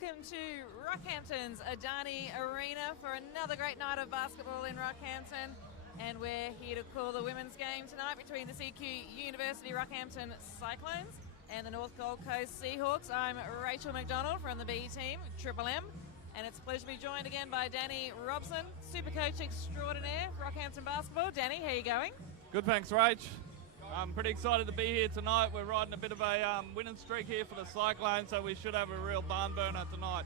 welcome to Rockhampton's Adani Arena for another great night of basketball in Rockhampton. And we're here to call the women's game tonight between the CQUniversity Rockhampton Cyclones and the North Gold Coast Seahawks. I'm Rachel McDonald from the B team, Triple M, and it's a pleasure to be joined again by Danny Robson, super coach extraordinaire for Rockhampton basketball. Danny, how are you going? Good, thanks, Rach. I'm pretty excited to be here tonight. We're riding a bit of a winning streak here for the Cyclones, so we should have a real barn burner tonight.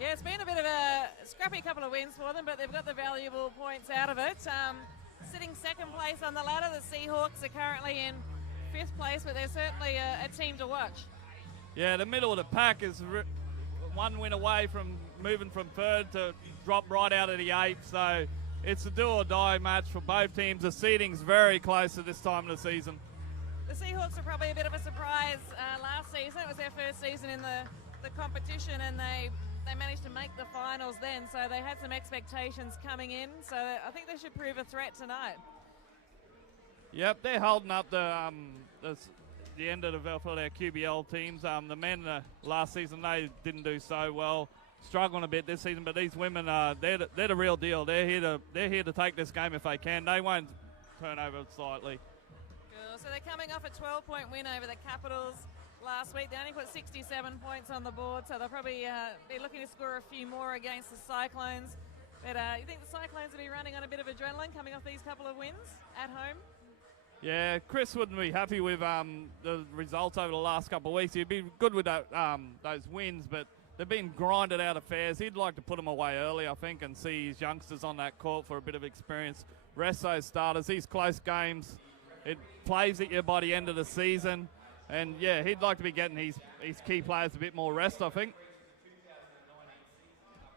Yeah, it's been a bit of a scrappy couple of wins for them, but they've got the valuable points out of it. Sitting second place on the ladder, the Seahawks are currently in fifth place, but they're certainly a team to watch. Yeah, the middle of the pack is one win away from moving from third to drop right out of the eighth, so it's a do-or-die match for both teams. The seeding's very close at this time of the season. The Seahawks are probably a bit of a surprise last season. It was their first season in the competition, and they managed to make the finals then, so they had some expectations coming in, so I think they should prove a threat tonight. Yep, they're holding up the end of for their QBL teams. The men last season, they didn't do so well, struggling a bit this season, but these women, they're the real deal. They're here to take this game if they can. They won't turn over slightly. Cool. So they're coming off a 12-point win over the Capitals last week. They only put 67 points on the board, so they'll probably be looking to score a few more against the Cyclones. But you think the Cyclones will be running on a bit of adrenaline coming off these couple of wins at home? Yeah, Chris wouldn't be happy with the results over the last couple of weeks. He'd be good with that, those wins, but they've been grinded out affairs. He'd like to put them away early, I think, and see his youngsters on that court for a bit of experience. Rest those starters. These close games, it plays at you by the end of the season. And, yeah, he'd like to be getting his key players a bit more rest, I think.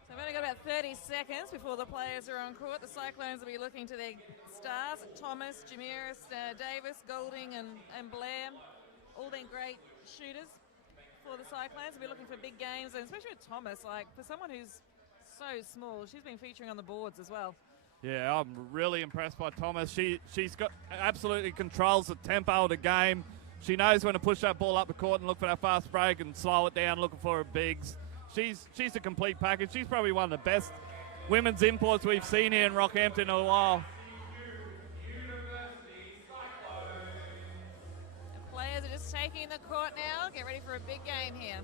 So we've only got about 30 seconds before the players are on court. The Cyclones will be looking to their stars, Thomas, Jamiris, Davis, Golding and Blair, all been great shooters for the Cyclones. We'll be looking for big games, and especially with Thomas, like for someone who's so small, she's been featuring on the boards as well. Yeah, I'm really impressed by Thomas. She's got absolutely controls the tempo of the game. She knows when to push that ball up the court and look for that fast break and slow it down, looking for her bigs. She's a complete package. She's probably one of the best women's imports we've seen here in Rockhampton in a while. The players are just taking the court now. Get ready for a big game here.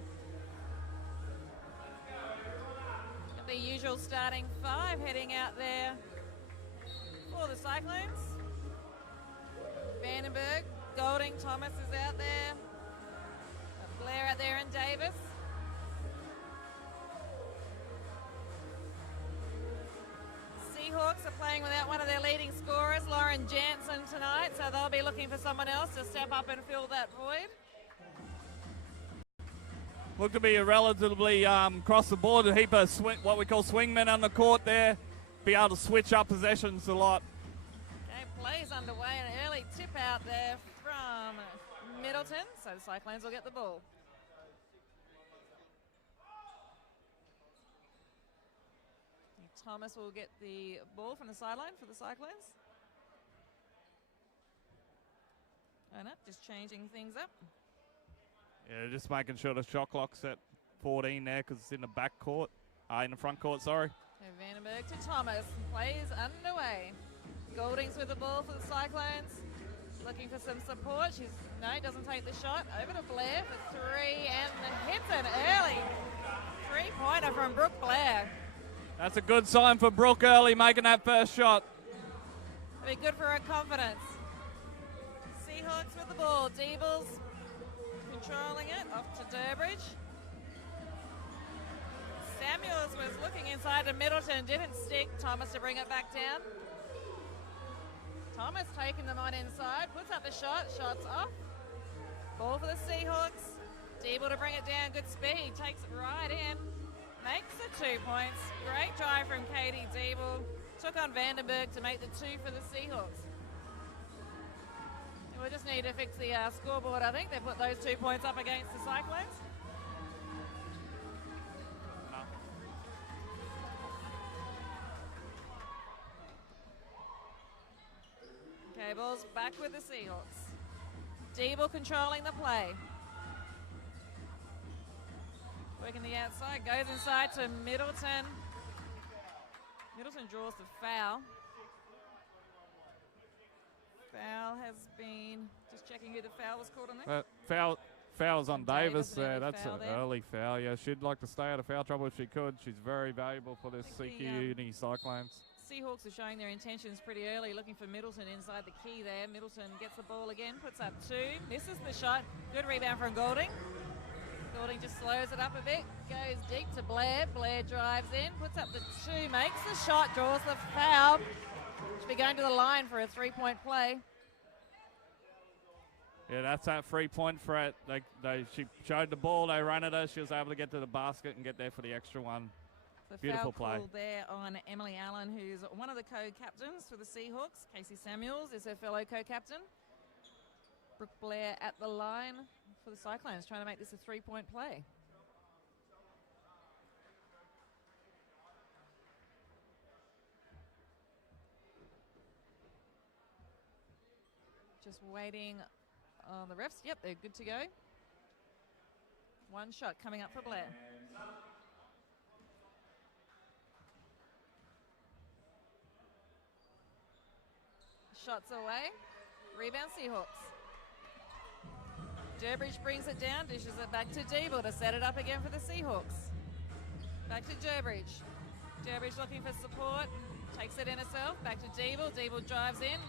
Got the usual starting five heading out there for the Cyclones. Vandenberg, Golding, Thomas is out there. Blair out there and Davis. Seahawks are playing without one of their leading scorers, Lauren Jansen, tonight, so they'll be looking for someone else to step up and fill that void. Look to be a relatively across the board, a heap of what we call swingmen on the court there. Be able to switch up possessions a lot. Okay, plays underway, an early tip out there from Middleton, so the Cyclones will get the ball. Thomas will get the ball from the sideline for the Cyclones. And up, just changing things up. Yeah, just making sure the shot clock's at 14 there because it's in the back court, in the front court, sorry. So Vandenberg to Thomas, plays underway. Golding's with the ball for the Cyclones. Looking for some support. Doesn't take the shot. Over to Blair for three and hits an early three-pointer from Brooke Blair. That's a good sign for Brooke early, making that first shot. It'll be good for her confidence. Seahawks with the ball. Deebles controlling it, off to Durbridge. Samuels was looking inside to Middleton, didn't stick. Thomas to bring it back down. Thomas taking them on inside, puts up the shot, shot's off. Ball for the Seahawks. Deeble to bring it down, good speed, takes it right in. Makes the 2 points. Great drive from Katie Deeble. Took on Vandenberg to make the two for the Seahawks. We just need to fix the scoreboard, I think. They put those 2 points up against the Cyclones. No. Okay, ball's back with the Seahawks. Deeble controlling the play. Working the outside, goes inside to Middleton. Middleton draws the foul. Foul has been, just checking who the foul was called on there. Foul's on Davis there. That's an there. early foul. Yeah, she'd like to stay out of foul trouble if she could. She's very valuable for this CQUni Cyclones. Seahawks are showing their intentions pretty early, looking for Middleton inside the key there. Middleton gets the ball again, puts up 2, misses the shot. Good rebound from Golding. Golding just slows it up a bit, goes deep to Blair. Blair drives in, puts up the 2, makes the shot, draws the foul. Should be going to the line for a 3-point play. Yeah, that's that 3-point threat. She showed the ball, they ran at her, she was able to get to the basket and get there for the extra one. The Beautiful foul play. call there on Emily Allen, who's one of the co-captains for the Seahawks. Casey Samuels is her fellow co-captain. Brooke Blair at the line for the Cyclones, trying to make this a 3-point play. Just waiting on the refs. Yep, they're good to go. One shot coming up for Blair. Shots away. Rebound Seahawks. Durbridge brings it down, dishes it back to Diebel to set it up again for the Seahawks. Back to Durbridge. Durbridge looking for support. Takes it in herself. Back to Diebel. Diebel drives in.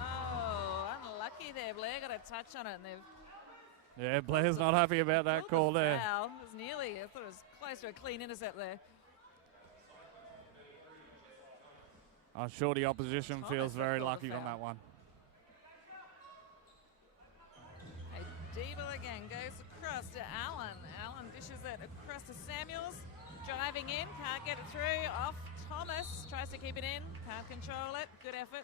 Oh, unlucky there. Blair got a touch on it. And they've Yeah, Blair's not happy about that call there. Foul. It was nearly, I thought it was close to a clean intercept there. I'm sure the opposition Thomas feels very called the lucky on foul. that one. Okay, Diebel again goes across to Allen. Allen dishes it across to Samuels. Driving in, can't get it through. Off Thomas, tries to keep it in, can't control it. Good effort.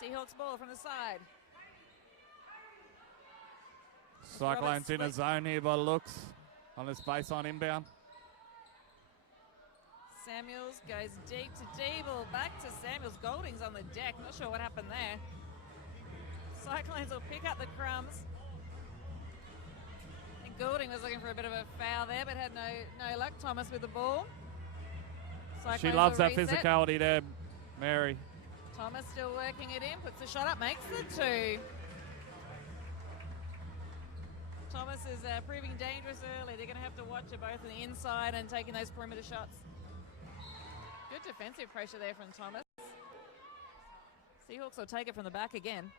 Seahawks ball from the side. Cyclones in a zone here by the looks on this baseline inbound. Samuels goes deep to Diebel, back to Samuels. Golding's on the deck, not sure what happened there. Cyclones will pick up the crumbs. I think Golding was looking for a bit of a foul there, but had no luck. Thomas with the ball. Cyclones She loves will that reset. physicality there, Mary. Thomas still working it in, puts the shot up, makes the 2. Thomas is proving dangerous early. They're going to have to watch her both on the inside and taking those perimeter shots. Good defensive pressure there from Thomas. Seahawks will take it from the back again.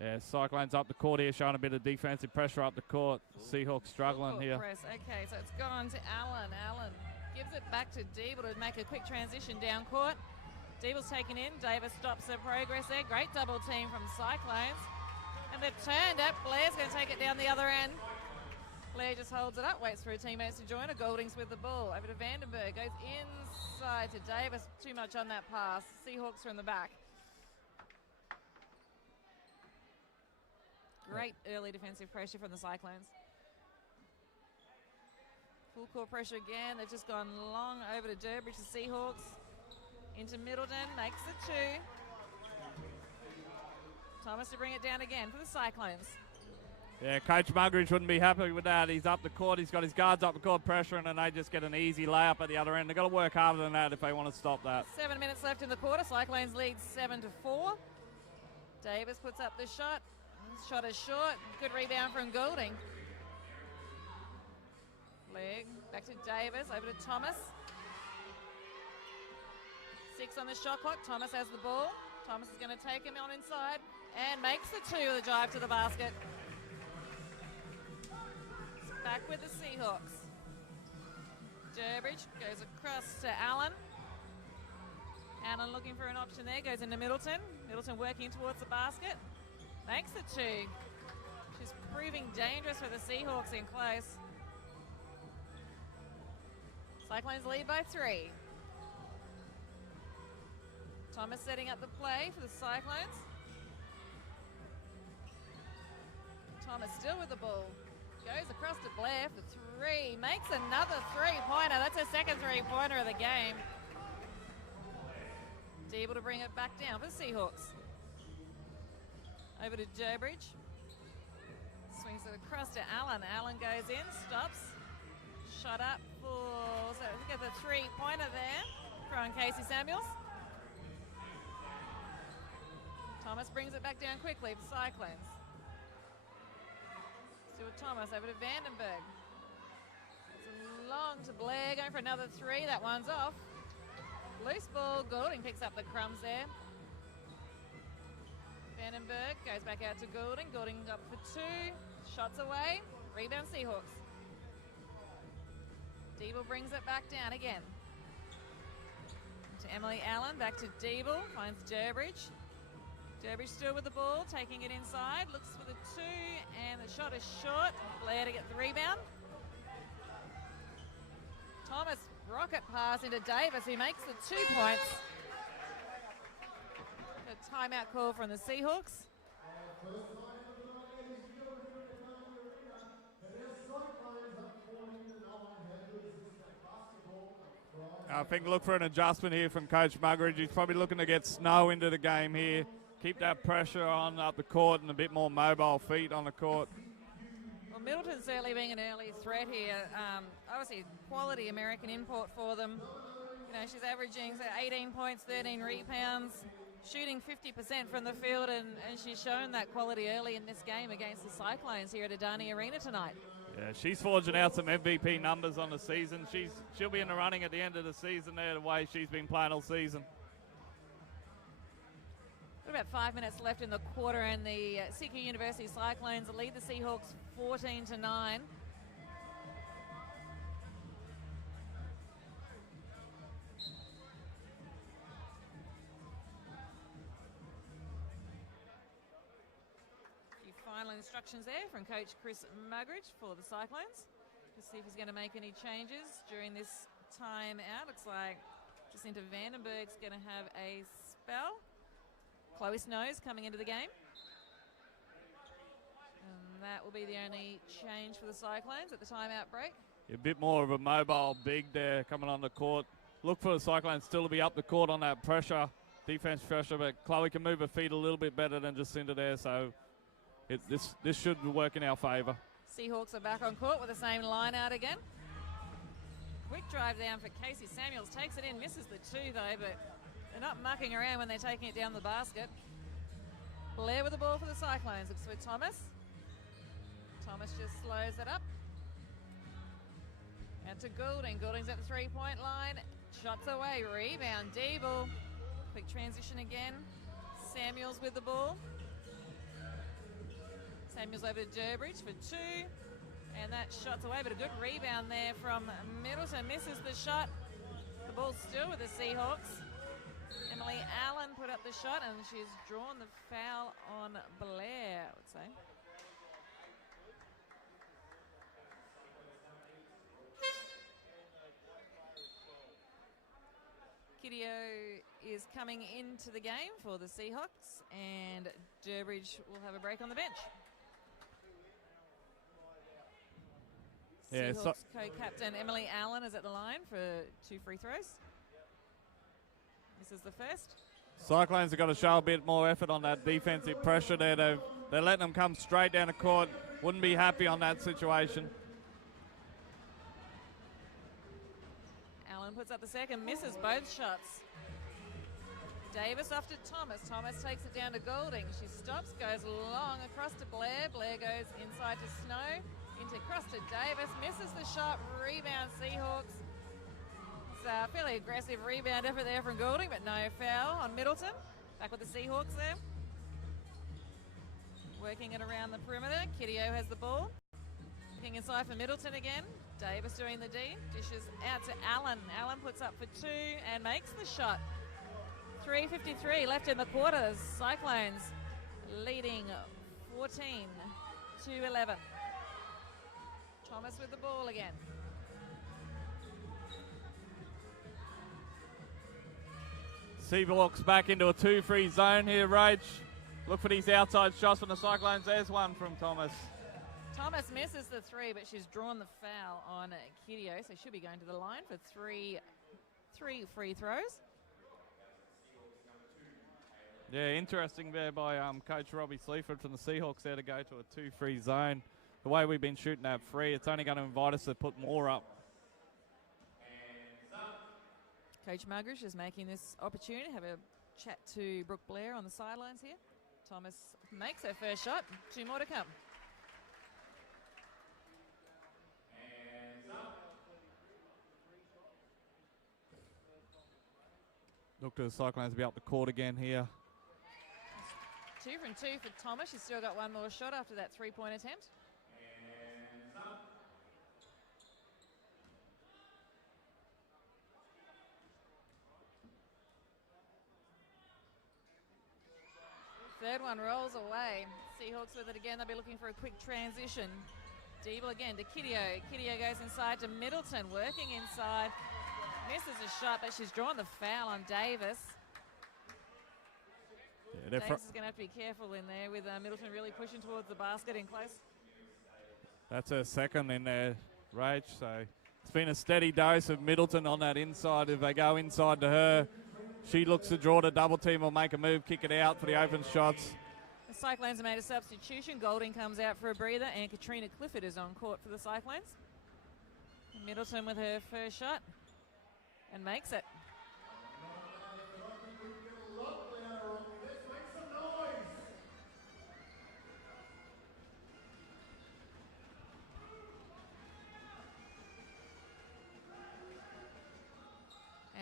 Yeah, Cyclones up the court here, showing a bit of defensive pressure up the court. Seahawks struggling here. Press. Okay, so it's gone to Allen. Allen gives it back to Diebel to make a quick transition down court. Diebel's taken in. Davis stops her progress there. Great double team from Cyclones. And they've turned it. Blair's going to take it down the other end. Blair just holds it up, waits for her teammates to join her. Golding's with the ball. Over to Vandenberg. Goes inside to Davis. Too much on that pass. Seahawks from the back. Great early defensive pressure from the Cyclones. Full court pressure again. They've just gone long over to Durbridge, the Seahawks. Into Middleton, makes the 2. Thomas to bring it down again for the Cyclones. Yeah, Coach Muggeridge wouldn't be happy with that. He's up the court, he's got his guards up the court pressuring, and they just get an easy layup at the other end. They've got to work harder than that if they want to stop that. 7 minutes left in the quarter. Cyclones lead 7-4. Davis puts up the shot. Shot is short. Good rebound from Golding. Leg back to Davis, over to Thomas. 6 on the shot clock. Thomas has the ball. Thomas is going to take him on inside and makes the 2 with a drive to the basket. Back with the Seahawks. Durbridge goes across to Allen. Allen looking for an option there, goes into Middleton. Middleton working towards the basket. Makes the 2. She's proving dangerous for the Seahawks in close. Cyclones lead by 3. Thomas setting up the play for the Cyclones. Thomas still with the ball. Goes across to Blair for 3. Makes another 3-pointer. That's her second 3-pointer of the game. Able to bring it back down for the Seahawks. Over to Durbridge. Brings it across to Allen. Allen goes in, stops. Shot up for, so we get the three-pointer there from Casey Samuels. Thomas brings it back down quickly for Cyclones. Stuart Thomas over to Vandenberg. It's long to Blair, going for another three. That one's off. Loose ball, Goulding picks up the crumbs there. Vandenberg goes back out to Goulding. Goulding up for two. Shots away. Rebound Seahawks. Deeble brings it back down again. To Emily Allen, back to Deeble. Finds Durbridge. Durbridge still with the ball, taking it inside. Looks for the two, and the shot is short. Blair to get the rebound. Thomas, rocket pass into Davis, who makes the 2 points. A timeout call from the Seahawks. I think look for an adjustment here from Coach Muggeridge. He's probably looking to get Snow into the game here. Keep that pressure on up the court and a bit more mobile feet on the court. Well, Middleton's certainly being an early threat here. Obviously, quality American import for them. You know, she's averaging 18 points, 13 rebounds, shooting 50% from the field, and she's shown that quality early in this game against the Cyclones here at Adani Arena tonight. Yeah, she's forging out some MVP numbers on the season. She'll be in the running at the end of the season there, the way she's been playing all season. About 5 minutes left in the quarter, and the CQUniversity Cyclones lead the Seahawks 14-9. Few final instructions there from Coach Chris Muggeridge for the Cyclones to see if he's going to make any changes during this time out. Looks like Jacinta Vandenberg's going to have a spell. Chloe Snow's coming into the game. And that will be the only change for the Cyclones at the timeout break. A bit more of a mobile big there coming on the court. Look for the Cyclones still to be up the court on that pressure, defense pressure, but Chloe can move her feet a little bit better than Jacinta there, so this should work in our favour. Seahawks are back on court with the same line out again. Quick drive down for Casey Samuels. Takes it in, misses the two though, but they're not mucking around when they're taking it down the basket. Blair with the ball for the Cyclones. Looks for Thomas. Thomas just slows it up. And to Goulding. Goulding's at the three-point line. Shots away. Rebound. Deeble. Quick transition again. Samuels with the ball. Samuels over to Durbridge for two. And that shot's away, but a good rebound there from Middleton. Misses the shot. The ball's still with the Seahawks. Emily Allen put up the shot, and she's drawn the foul on Blair, I would say. Kiddio is coming into the game for the Seahawks, and Durbridge will have a break on the bench. Yeah, Seahawks co-captain Emily Allen is at the line for two free throws. This is the first. Cyclones have got to show a bit more effort on that defensive pressure there. They're letting them come straight down the court. Wouldn't be happy on that situation. Allen puts up the second, misses both shots. Davis off to Thomas. Thomas takes it down to Goulding. She stops, goes long across to Blair. Blair goes inside to Snow. Cross to Davis, misses the shot, rebound Seahawks. It's a fairly aggressive rebound effort there from Goulding, but no foul on Middleton. Back with the Seahawks there. Working it around the perimeter. Kiddio has the ball. Looking inside for Middleton again. Davis doing the D. Dishes out to Allen. Allen puts up for two and makes the shot. 3:53 left in the quarter. Cyclones leading 14-11. Thomas with the ball again. Seahawks back into a 2-free zone here, Rach. Look for these outside shots from the Cyclones. There's one from Thomas. Thomas misses the three, but she's drawn the foul on Kiddio, so she'll be going to the line for three free throws. Yeah, interesting there by Coach Robbie Sleaford from the Seahawks there to go to a 2-free zone. the way we've been shooting that free, it's only going to invite us to put more up. Coach Muggeridge is making this opportunity to have a chat to Brooke Blair on the sidelines here. Thomas makes her first shot. 2 more to come. Look to the Cyclones to be up the court again here. 2 from 2 for Thomas. She's still got 1 more shot after that 3-point attempt. Third one rolls away. Seahawks with it again. They'll be looking for a quick transition. Deeble again to Kidio. Kidio goes inside to Middleton, working inside. Misses a shot, but she's drawn the foul on Davis. Yeah, Davis is going to have to be careful in there with Middleton really pushing towards the basket in close. That's her second in there, Rach. So it's been a steady dose of Middleton on that inside. If they go inside to her, she looks to draw the double team or make a move, kick it out for the open shots. The Cyclones have made a substitution. Golding comes out for a breather, and Katrina Clifford is on court for the Cyclones. Middleton with her first shot and makes it.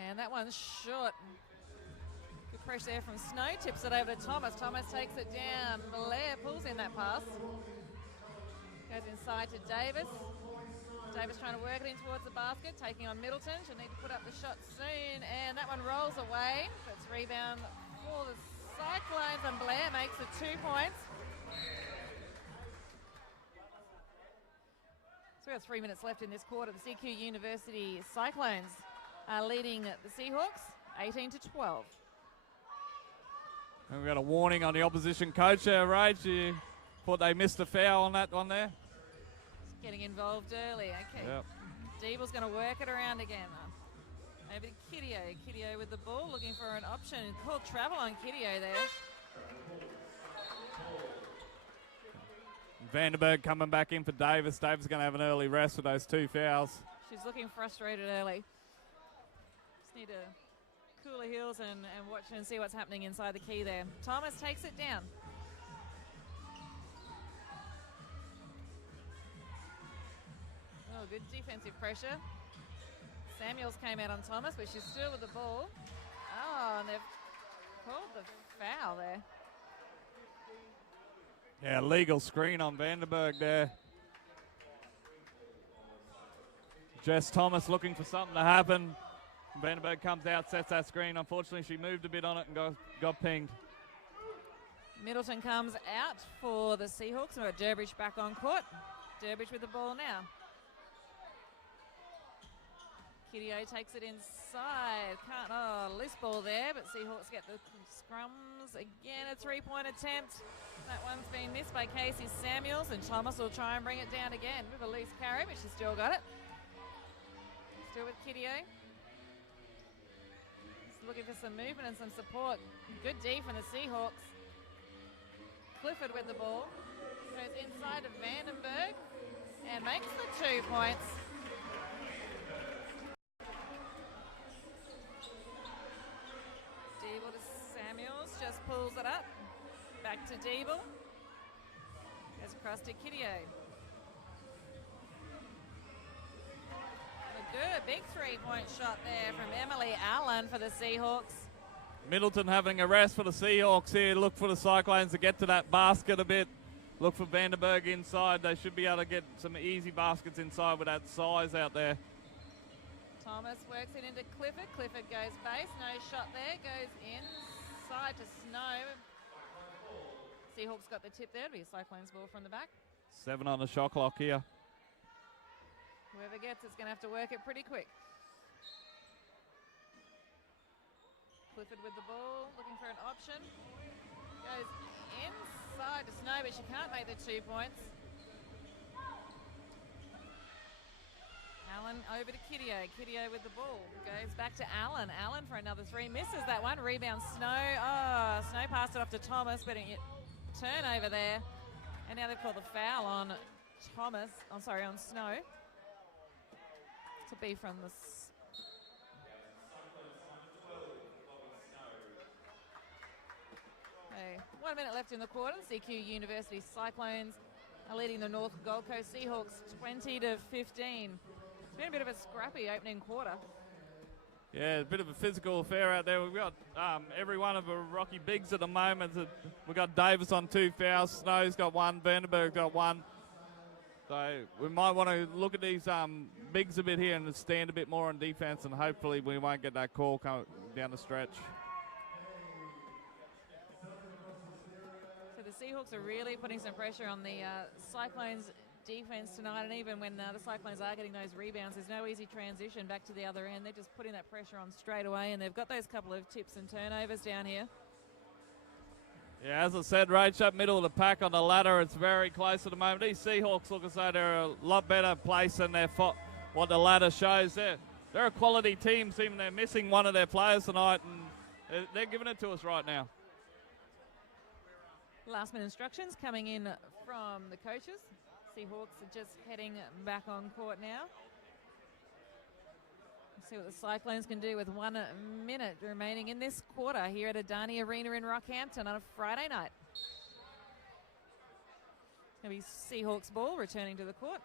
And that one's short. Good pressure there from Snow. Tips it over to Thomas. Thomas takes it down. Blair pulls in that pass. Goes inside to Davis. Davis trying to work it in towards the basket. Taking on Middleton. She'll need to put up the shot soon. And that one rolls away. It's rebound for the Cyclones. And Blair makes the 2 points. So we have 3 minutes left in this quarter. The CQUniversity Cyclones are leading the Seahawks 18-12. And we've got a warning on the opposition coach there, Rach. You thought they missed a foul on that one there? Just getting involved early. Okay. Yep. Deeble's going to work it around again. Over to Kidio. Kidio with the ball, looking for an option. Called travel on Kidio there. Vandenberg coming back in for Davis. Davis is going to have an early rest with those 2 fouls. She's looking frustrated early. Just need to cool her heels and watch and see what's happening inside the key there. Thomas takes it down. Oh, good defensive pressure. Samuels came out on Thomas, but she's still with the ball. Oh, and they've called the foul there. Yeah, legal screen on Vandenberg there. Jess Thomas looking for something to happen. Vandenberg comes out, sets that screen. Unfortunately, she moved a bit on it and got pinged. Middleton comes out for the Seahawks. We've got Durbridge back on court. Durbridge with the ball now. Kidio takes it inside. Loose ball there, but Seahawks get the scrums. Again, a 3-point attempt. That one's been missed by Casey Samuels, and Thomas will try and bring it down again with a loose carry, but she's still got it. Still with Kidio. Looking for some movement and some support. Good D from the Seahawks. Clifford with the ball. Goes inside to Vandenberg and makes the 2 points. Deeble to Samuels, just pulls it up. Back to Deeble. Goes across to Kidio. Good big 3-point shot there from Emily Allen for the Seahawks. Middleton having a rest for the Seahawks here. Look for the Cyclones to get to that basket a bit. Look for Vandenberg inside. They should be able to get some easy baskets inside with that size out there. Thomas works it into Clifford. Clifford goes base. No shot there. Goes inside to Snow. Seahawks got the tip there. It'll be a Cyclones ball from the back. 7 on the shot clock here. Whoever gets it's going to have to work it pretty quick. Clifford with the ball, looking for an option. Goes inside to Snow, but she can't make the 2 points. Allen over to Kidio. Kidio with the ball. Goes back to Allen. Allen for another 3. Misses that one. Rebound Snow. Oh, Snow passed it off to Thomas, but a turnover there. And now they've called the foul on Thomas. I'm sorry, on Snow. To be from the... Hey, 1 minute left in the quarter. CQUniversity Cyclones are leading the North Gold Coast Seahawks 20-15. It's been a bit of a scrappy opening quarter. Yeah, a bit of a physical affair out there. We've got every one of the Rocky Bigs at the moment. We've got Davis on 2 fouls, Snow's got 1, Vandenberg's got 1. So we might want to look at these bigs a bit here and stand a bit more on defense, and hopefully we won't get that call down the stretch. So the Seahawks are really putting some pressure on the Cyclones defense tonight, and even when the Cyclones are getting those rebounds, there's no easy transition back to the other end. They're just putting that pressure on straight away, and they've got those couple of tips and turnovers down here. Yeah, as I said, Rach, up middle of the pack on the ladder, it's very close at the moment. These Seahawks look as though they're a lot better place than what the ladder shows. They're a quality team, even they're missing one of their players tonight, and they're giving it to us right now. Last minute instructions coming in from the coaches. Seahawks are just heading back on court now. Let's see what the Cyclones can do with 1 minute remaining in this quarter here at Adani Arena in Rockhampton on a Friday night. It's going to be Seahawks ball returning to the court.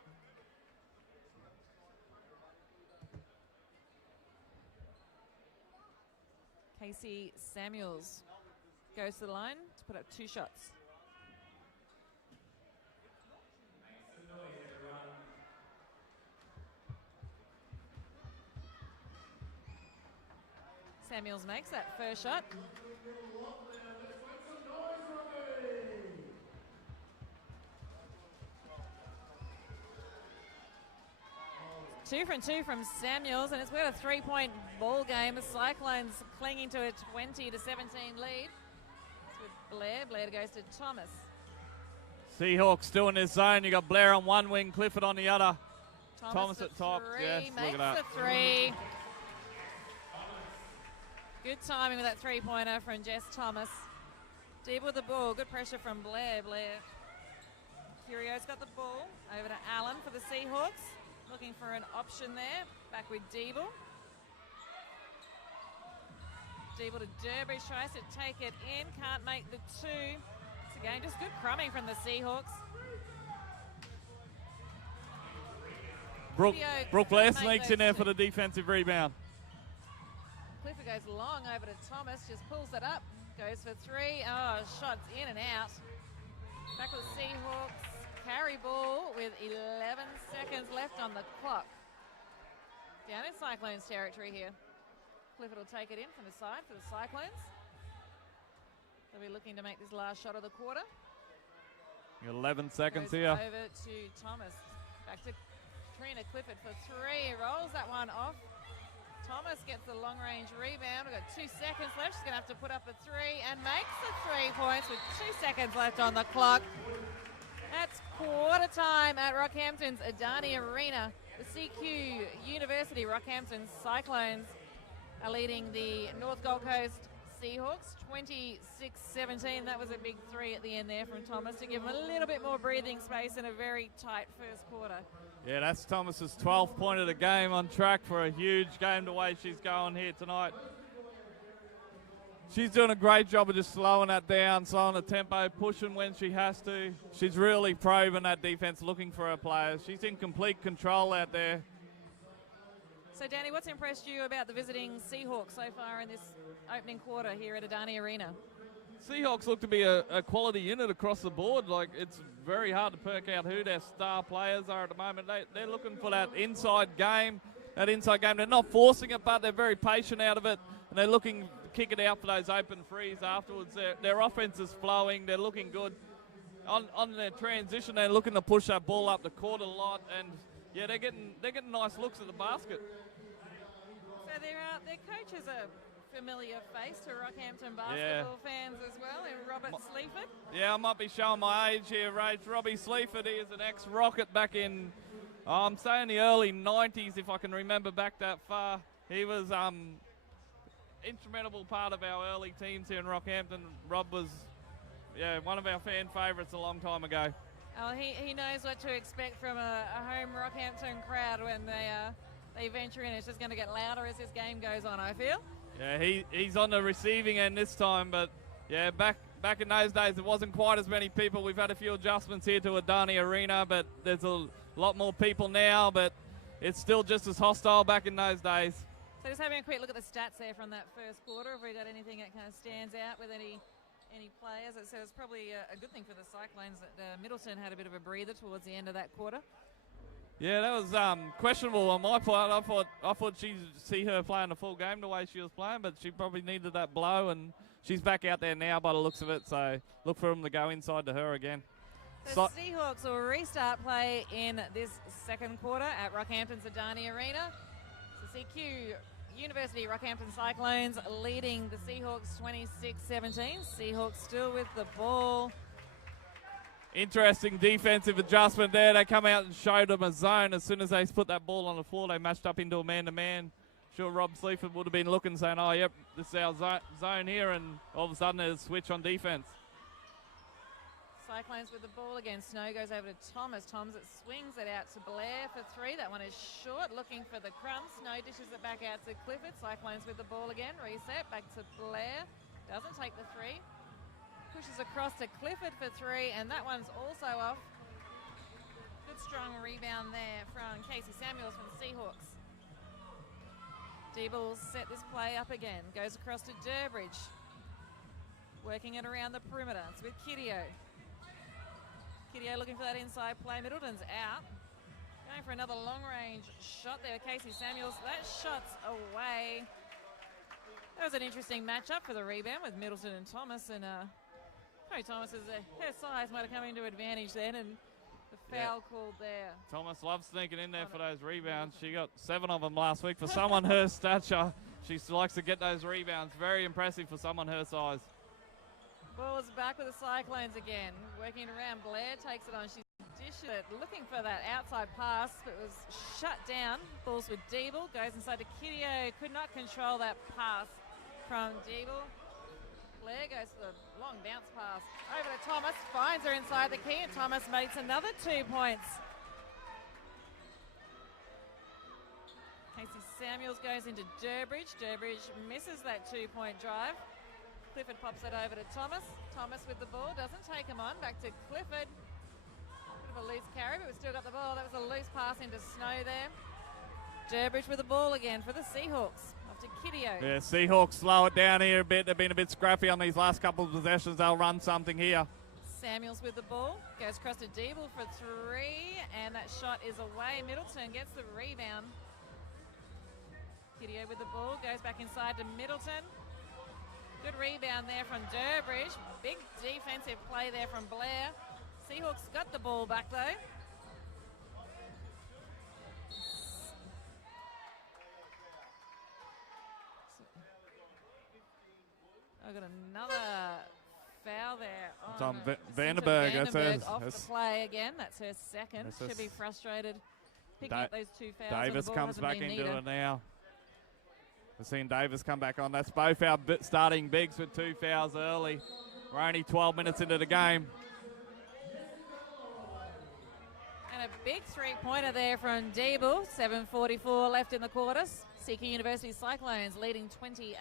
Casey Samuels goes to the line to put up 2 shots. Samuels makes that first shot. Two from Samuels, and it's got a 3-point ball game. The Cyclones clinging to a 20-17 lead. It's with Blair. Blair goes to Thomas. Seahawks still in this zone. You got Blair on one wing, Clifford on the other. Thomas at top. Yes, look at that. Makes the 3. Good timing with that 3-pointer from Jess Thomas. Deep with the ball. Good pressure from Blair. Curio's got the ball. Over to Allen for the Seahawks. Looking for an option there. Back with Deeble. Deeble to Durbridge. Tries to take it in. Can't make the 2. It's again just good crumbing from the Seahawks. Brooke Blair sneaks in there for the defensive rebound. Clifford goes long over to Thomas, just pulls it up, goes for 3. Oh, shots in and out. Back with Seahawks. Carry ball with 11 seconds left on the clock. Down in Cyclones territory here. Clifford will take it in from the side for the Cyclones. They'll be looking to make this last shot of the quarter. 11 seconds goes here. Over to Thomas. Back to Trina Clifford for 3. Rolls that one off. Thomas gets the long-range rebound. We've got 2 seconds left. She's going to have to put up a 3 and makes the 3 points with 2 seconds left on the clock. That's quarter time at Rockhampton's Adani Arena. The CQUniversity Rockhampton Cyclones are leading the North Gold Coast Seahawks 26-17. That was a big 3 at the end there from Thomas to give them a little bit more breathing space in a very tight first quarter. Yeah, that's Thomas's 12th point of the game, on track for a huge game the way she's going here tonight. She's doing a great job of just slowing that down, slowing the tempo, pushing when she has to. She's really probing that defense, looking for her players. She's in complete control out there. So, Danny, what's impressed you about the visiting Seahawks so far in this opening quarter here at Adani Arena? Seahawks look to be a quality unit across the board. Like, it's very hard to perk out who their star players are at the moment. They're looking for that inside game. They're not forcing it, but they're very patient out of it, and they're looking to kick it out for those open threes afterwards. Their offense is flowing. They're looking good. On their transition, they're looking to push that ball up the court a lot, and yeah, they're getting nice looks at the basket. So their coach is a familiar face to Rockhampton basketball fans as well, in Robert Sleaford. Yeah, I might be showing my age here, Rach. Robbie Sleaford, he is an ex-Rocket back in, I'm saying the early 90s, if I can remember back that far. He was instrumental part of our early teams here in Rockhampton. Rob was, one of our fan favourites a long time ago. Oh, he knows what to expect from a home Rockhampton crowd when they venture in. It's just going to get louder as this game goes on, I feel. Yeah, he's on the receiving end this time, but yeah, back in those days it wasn't quite as many people. We've had a few adjustments here to Adani Arena, but there's a lot more people now, but it's still just as hostile back in those days. So just having a quick look at the stats there from that first quarter. Have we got anything that kind of stands out with any players? So it's probably a good thing for the Cyclones that Middleton had a bit of a breather towards the end of that quarter. Yeah, that was questionable on my part. I thought she'd see her playing the full game the way she was playing, but she probably needed that blow, and she's back out there now by the looks of it, so look for them to go inside to her again. The Seahawks will restart play in this second quarter at Rockhampton's Adani Arena. So CQUniversity Rockhampton Cyclones leading the Seahawks 26-17. Seahawks still with the ball. Interesting defensive adjustment there. They come out and showed them a zone. As soon as they put that ball on the floor, they matched up into a man-to-man. Sure, Rob Sleaford would have been looking, saying, oh, yep, this is our zone here, and all of a sudden there's a switch on defense. Cyclones with the ball again. Snow goes over to Thomas. Thomas swings it out to Blair for three. That one is short, looking for the crumb. Snow dishes it back out to Clifford. Cyclones with the ball again. Reset, back to Blair. Doesn't take the three. Pushes across to Clifford for three, and that one's also off. Good strong rebound there from Casey Samuels from the Seahawks. Deeble set this play up again. Goes across to Durbridge. Working it around the perimeter. It's with Kiddio. Kiddio looking for that inside play. Middleton's out. Going for another long-range shot there. Casey Samuels. That shot's away. That was an interesting matchup for the rebound with Middleton and Thomas, and Thomas, her size might have come into advantage then, and the foul called there. Thomas loves sneaking in there for those rebounds. She got 7 of them last week. For someone her stature, she likes to get those rebounds. Very impressive for someone her size. Ball is back with the Cyclones again. Working around, Blair takes it on. She's dished it, looking for that outside pass, but was shut down. Ball's with Deeble, goes inside to Kiddio. Could not control that pass from Deeble. Blair goes for the long bounce pass over to Thomas, finds her inside the key, and Thomas makes another 2 points. Casey Samuels goes into Durbridge. Durbridge misses that 2-point drive. Clifford pops it over to Thomas. Thomas with the ball, doesn't take him on. Back to Clifford. Bit of a loose carry, but we still got the ball. That was a loose pass into Snow there. Durbridge with the ball again for the Seahawks. To Kiddio. Yeah, Seahawks slow it down here a bit. They've been a bit scrappy on these last couple of possessions. They'll run something here. Samuels with the ball. Goes across to Deeble for three, and that shot is away. Middleton gets the rebound. Kiddio with the ball. Goes back inside to Middleton. Good rebound there from Durbridge. Big defensive play there from Blair. Seahawks got the ball back though. I've got another foul there on Vandenberg. Vandenberg off the play again. That's her second. Should be frustrated picking up those 2 fouls. Davis comes back into it now. We're seeing Davis come back on. That's both our starting bigs with 2 fouls early. We're only 12 minutes into the game. And a big 3-pointer there from Deeble. 7:44 left in the quarters. CQUniversity Cyclones leading 28-20.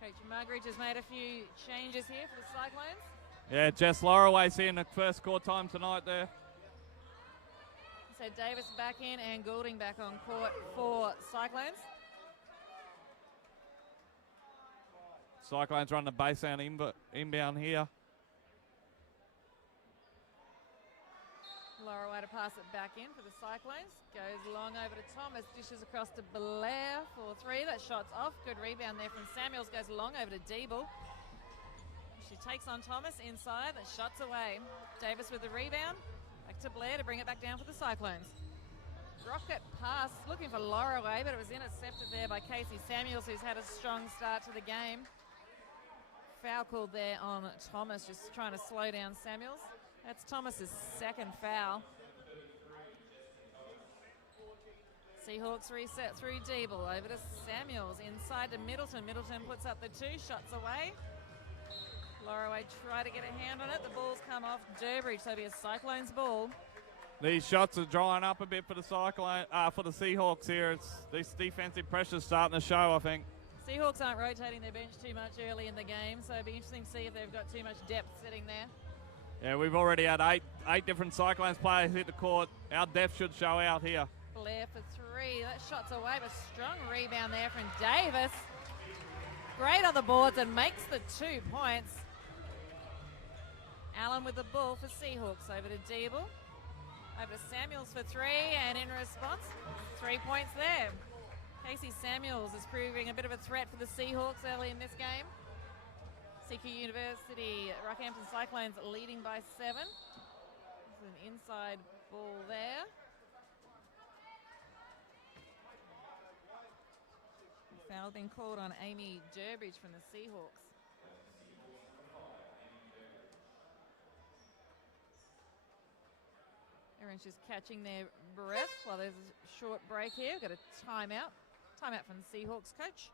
Coach Muggeridge has made a few changes here for the Cyclones. Yeah, Jess Loraway's here in the first court time tonight there. So Davis back in and Goulding back on court for Cyclones. Cyclones run the baseline inbound here. Loraway to pass it back in for the Cyclones. Goes long over to Thomas, dishes across to Blair for three. That shot's off. Good rebound there from Samuels. Goes long over to Deeble. She takes on Thomas inside. That shot's away. Davis with the rebound. Back to Blair to bring it back down for the Cyclones. Rocket pass, looking for Loraway, but it was intercepted there by Casey Samuels, who's had a strong start to the game. Foul called there on Thomas, just trying to slow down Samuels. That's Thomas's second foul. Seahawks reset through Deeble, over to Samuels, inside to Middleton. Middleton puts up the 2, shots away. Lorraway try to get a hand on it. The ball's come off Durbridge, so it'll be a Cyclones ball. These shots are drying up a bit for the for the Seahawks here. It's this defensive pressure starting to show, I think. Seahawks aren't rotating their bench too much early in the game, so it'll be interesting to see if they've got too much depth sitting there. Yeah, we've already had eight different Cyclones players hit the court. Our depth should show out here. Blair for three. That shot's away, but strong rebound there from Davis. Great on the boards and makes the 2 points. Allen with the ball for Seahawks. Over to Deeble. Over to Samuels for three, and in response, 3 points there. Casey Samuels is proving a bit of a threat for the Seahawks early in this game. CQUniversity, Rockhampton Cyclones leading by 7. This is an inside ball there. Foul being called on Amy Durbridge from the Seahawks. Everyone's just catching their breath while there's a short break here. We've got a timeout. Timeout from the Seahawks coach.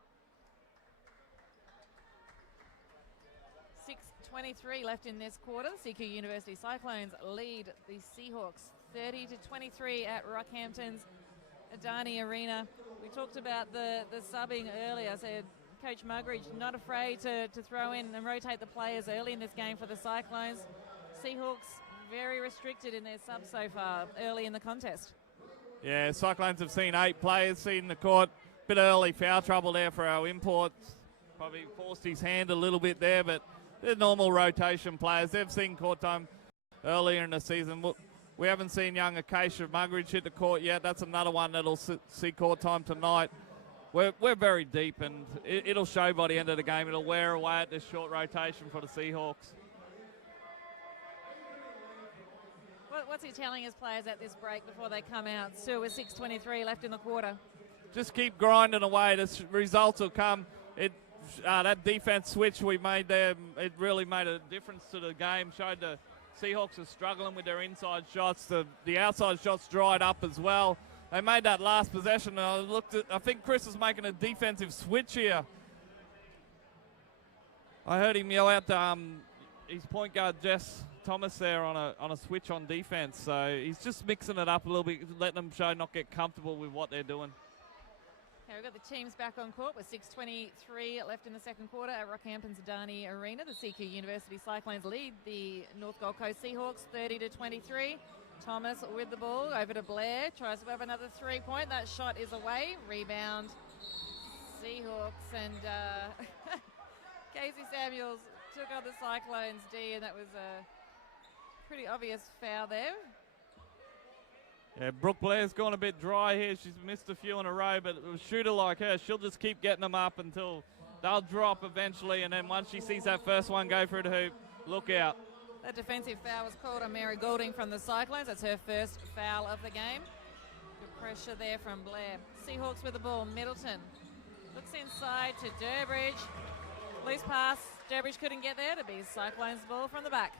6:23 left in this quarter. The CQUniversity Cyclones lead the Seahawks 30-23 at Rockhampton's Adani Arena. We talked about the subbing earlier. Said Coach Muggeridge not afraid to throw in and rotate the players early in this game for the Cyclones. Seahawks very restricted in their subs so far early in the contest. Yeah, Cyclones have seen 8 players seen the court. Bit early foul trouble there for our imports. Probably forced his hand a little bit there, but they're normal rotation players. They've seen court time earlier in the season. We haven't seen young Acacia Muggeridge hit the court yet. That's another one that'll see court time tonight. We're very deep, and it'll show by the end of the game. It'll wear away at this short rotation for the Seahawks. What's he telling his players at this break before they come out? Still with 6:23 left in the quarter. Just keep grinding away. The results will come. That defense switch we made there, it really made a difference to the game. Showed the Seahawks are struggling with their inside shots. The outside shots dried up as well. They made that last possession. And I think Chris is making a defensive switch here. I heard him yell out to his point guard Jess Thomas there on a switch on defense. So he's just mixing it up a little bit, letting them not get comfortable with what they're doing. Okay, we've got the teams back on court with 6:23 left in the second quarter at Rockhampton's Adani Arena. The CQUniversity Cyclones lead the North Gold Coast Seahawks 30-23. Thomas with the ball over to Blair, tries to have another 3-point. That shot is away. Rebound Seahawks, and Casey Samuels took on the Cyclones D, and that was a pretty obvious foul there. Yeah, Brooke Blair's gone a bit dry here. She's missed a few in a row, but a shooter like her, she'll just keep getting them up until they'll drop eventually, and then once she sees that first one go through the hoop, look out. That defensive foul was called on Mary Goulding from the Cyclones. That's her first foul of the game. Good pressure there from Blair. Seahawks with the ball. Middleton looks inside to Durbridge. Loose pass. Durbridge couldn't get there. To be Cyclones ball from the back.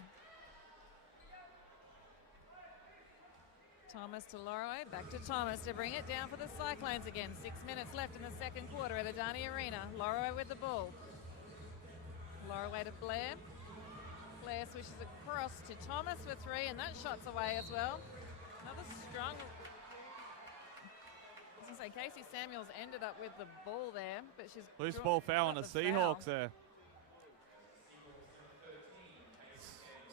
Thomas to Lorraway, back to Thomas to bring it down for the Cyclones again. 6 minutes left in the second quarter at Adani Arena. Lorraway with the ball. Lorraway to Blair. Blair switches across to Thomas for three, and that shot's away as well. Another strong... I was going to say, Casey Samuels ended up with the ball there, but she's... Loose ball foul on the Seahawks there.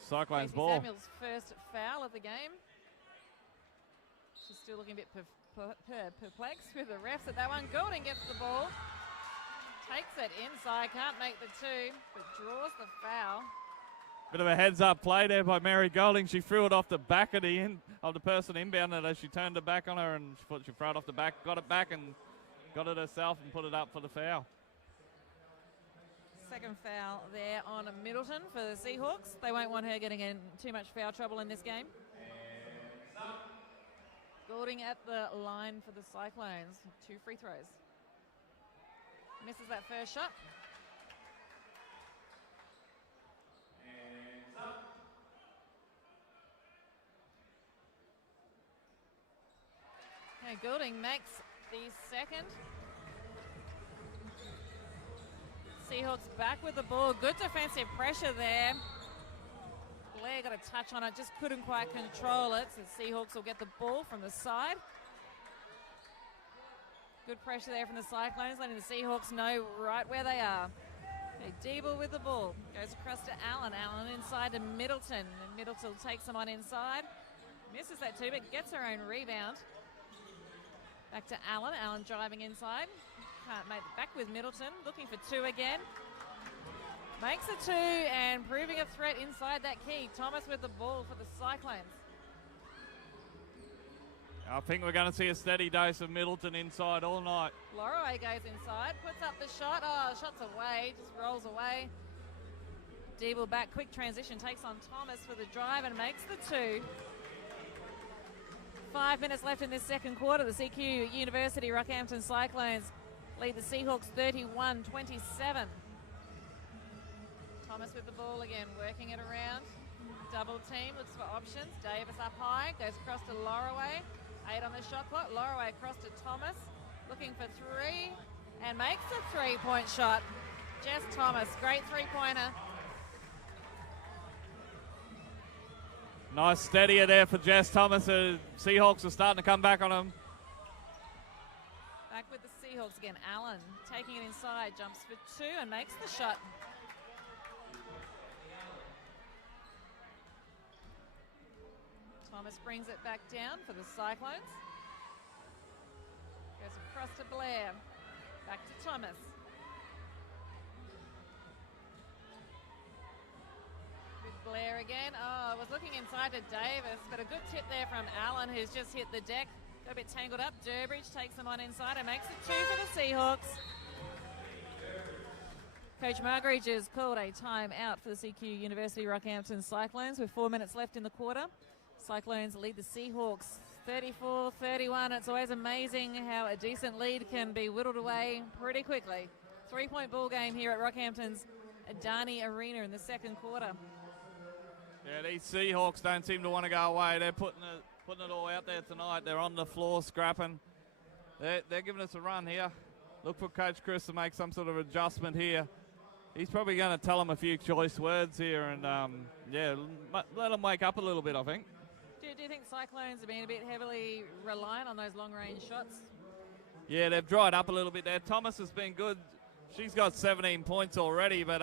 Cyclones ball. Casey Samuels' first foul of the game. She's still looking a bit perplexed with the refs at that one. Goulding gets the ball, takes it inside, can't make the two, but draws the foul. Bit of a heads-up play there by Mary Goulding. She threw it off the back of the person inbounding as she turned it back on her, and she threw it off the back, got it back, and got it herself and put it up for the foul. Second foul there on Middleton for the Seahawks. They won't want her getting in too much foul trouble in this game. Goulding at the line for the Cyclones. 2 free throws. Misses that first shot. Okay, Goulding makes the second. Seahawks back with the ball. Good defensive pressure there. Blair got a touch on it, just couldn't quite control it. So the Seahawks will get the ball from the side. Good pressure there from the Cyclones, letting the Seahawks know right where they are. Okay, Deeble with the ball. Goes across to Allen. Allen inside to Middleton. And Middleton takes them on inside. Misses that too, but gets her own rebound. Back to Allen. Allen driving inside. Can't make it back with Middleton. Looking for two again. Makes a two and proving a threat inside that key. Thomas with the ball for the Cyclones. I think we're going to see a steady dose of Middleton inside all night. Lorraway goes inside, puts up the shot. Oh, shot's away, just rolls away. Deeble back, quick transition, takes on Thomas for the drive and makes the two. 5 minutes left in this second quarter. The CQUniversity Rockhampton Cyclones lead the Seahawks 31-27. Thomas with the ball again, working it around. Double team, looks for options. Davis up high, goes across to Lorraway. 8 on the shot clock. Lorraway across to Thomas, looking for three, and makes a three-point shot. Jess Thomas, great three-pointer. Nice steadier there for Jess Thomas. The Seahawks are starting to come back on him. Back with the Seahawks again. Allen taking it inside, jumps for two and makes the shot. Thomas brings it back down for the Cyclones. Goes across to Blair. Back to Thomas. With Blair again. Oh, was looking inside to Davis, but a good tip there from Allen, who's just hit the deck. Got a bit tangled up. Durbridge takes them on inside and makes it two for the Seahawks. Coach Margridge has called a timeout for the CQUniversity Rockhampton Cyclones with 4 minutes left in the quarter. Cyclones lead the Seahawks 34-31. It's always amazing how a decent lead can be whittled away pretty quickly. 3-point ball game here at Rockhampton's Adani Arena in the second quarter. Yeah, these Seahawks don't seem to want to go away. They're putting it all out there tonight. They're on the floor scrapping. They're giving us a run here. Look for Coach Chris to make some sort of adjustment here. He's probably going to tell them a few choice words here and, yeah, let them wake up a little bit, I think. Do you think Cyclones have been a bit heavily reliant on those long-range shots? Yeah, they've dried up a little bit there. Thomas has been good. She's got 17 points already, but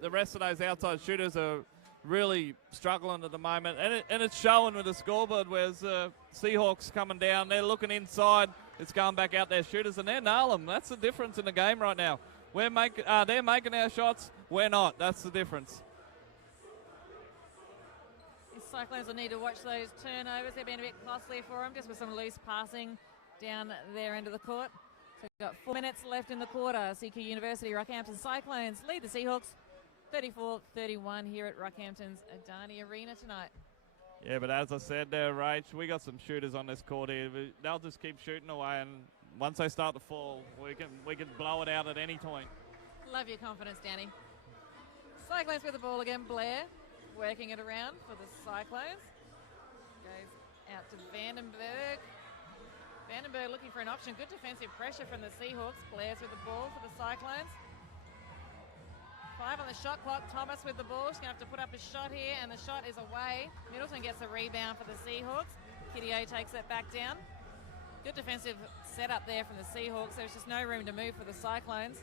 the rest of those outside shooters are really struggling at the moment. And it's showing with the scoreboard, whereas Seahawks coming down, they're looking inside. It's going back out their shooters, and they're nailing them. That's the difference in the game right now. They're making our shots, we're not. That's the difference. Cyclones will need to watch those turnovers. They've been a bit costly for them, just with some loose passing down their end of the court. So we've got 4 minutes left in the quarter. CQUniversity Rockhampton Cyclones lead the Seahawks 34-31 here at Rockhampton's Adani Arena tonight. Yeah, but as I said there, Rach, we got some shooters on this court here. They'll just keep shooting away, and once they start to fall, we can blow it out at any point. Love your confidence, Danny. Cyclones with the ball again. Blair working it around for the Cyclones. Goes out to Vandenberg. Vandenberg looking for an option. Good defensive pressure from the Seahawks. Blair's with the ball for the Cyclones. 5 on the shot clock. Thomas with the ball. She's going to have to put up a shot here, and the shot is away. Middleton gets a rebound for the Seahawks. Kitty-O takes it back down. Good defensive setup there from the Seahawks. There's just no room to move for the Cyclones.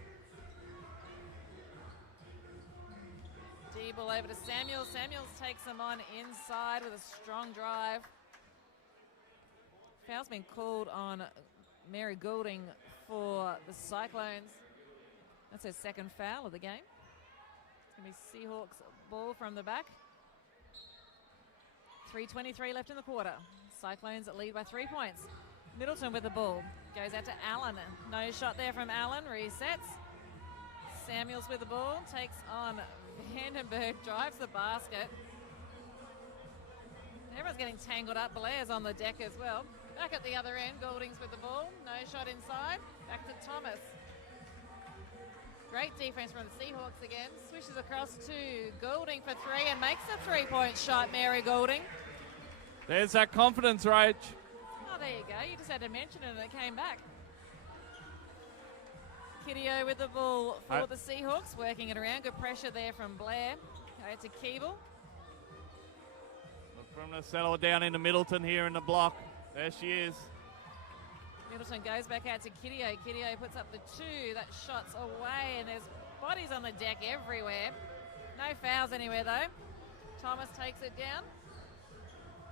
Deeble over to Samuels. Samuels takes them on inside with a strong drive. Foul's been called on Mary Goulding for the Cyclones. That's her second foul of the game. It's going to be Seahawks ball from the back. 3:23 left in the quarter. Cyclones lead by 3 points. Middleton with the ball. Goes out to Allen. No shot there from Allen. Resets. Samuels with the ball. Takes on Vandenberg. Drives the basket. Everyone's getting tangled up. Blair's on the deck as well. Back at the other end. Goulding's with the ball. No shot inside. Back to Thomas. Great defense from the Seahawks again. Swishes across to Goulding for three and makes a 3-point shot, Mary Goulding. There's that confidence, Rach. Oh, there you go. You just had to mention it and it came back. Kiddio with the ball for the Seahawks, working it around. Good pressure there from Blair. Go to Keeble. Look for him to settle it down into Middleton here in the block. There she is. Middleton goes back out to Kiddio. Kiddio puts up the 2. That shot's away, and there's bodies on the deck everywhere. No fouls anywhere, though. Thomas takes it down.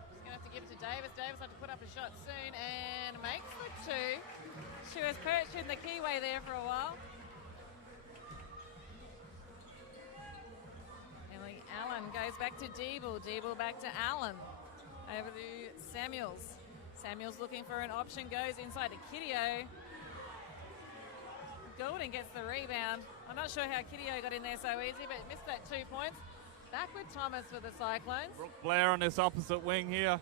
She's going to have to give it to Davis. Davis will have to put up a shot soon and makes the 2. She was perched in the keyway there for a while. Emily Allen goes back to Deeble. Deeble back to Allen. Over to Samuels. Samuels looking for an option, goes inside to Kiddio. Goulding gets the rebound. I'm not sure how Kiddio got in there so easy, but missed that 2 points. Back with Thomas for the Cyclones. Brooke Blair on this opposite wing here.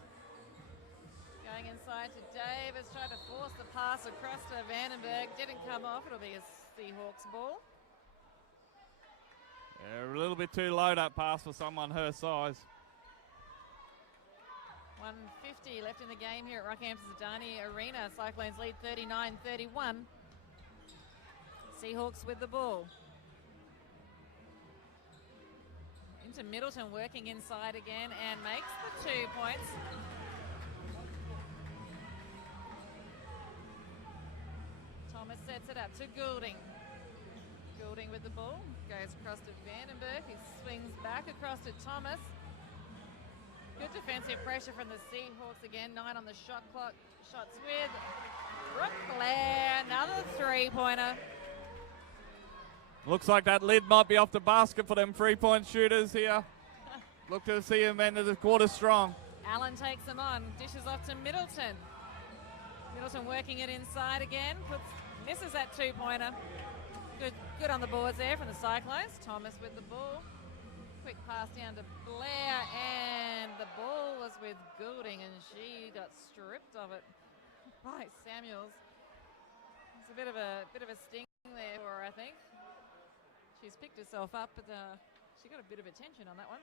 Going inside to Davis, tried to force the pass across to Vandenberg. Didn't come off. It'll be a Seahawks ball. Yeah, a little bit too low, that pass for someone her size. 1:50 left in the game here at Rockhampton's Adani Arena. Cyclones lead 39-31. Seahawks with the ball. Into Middleton, working inside again, and makes the 2 points. Thomas sets it up to Goulding. Goulding with the ball, goes across to Vandenberg. He swings back across to Thomas. Good defensive pressure from the Seahawks again. 9 on the shot clock. Shots with Brooke Blair. Another 3-pointer. Looks like that lid might be off the basket for them 3-point shooters here. Look to see him end of the quarter strong. Allen takes them on. Dishes off to Middleton. Middleton working it inside again. Misses that 2-pointer. Good on the boards there from the Cyclones. Thomas with the ball. Quick pass down to Blair, and the ball was with Goulding, and she got stripped of it by Samuels. It's a bit of a sting there for her, I think. She's picked herself up, but she got a bit of attention on that one.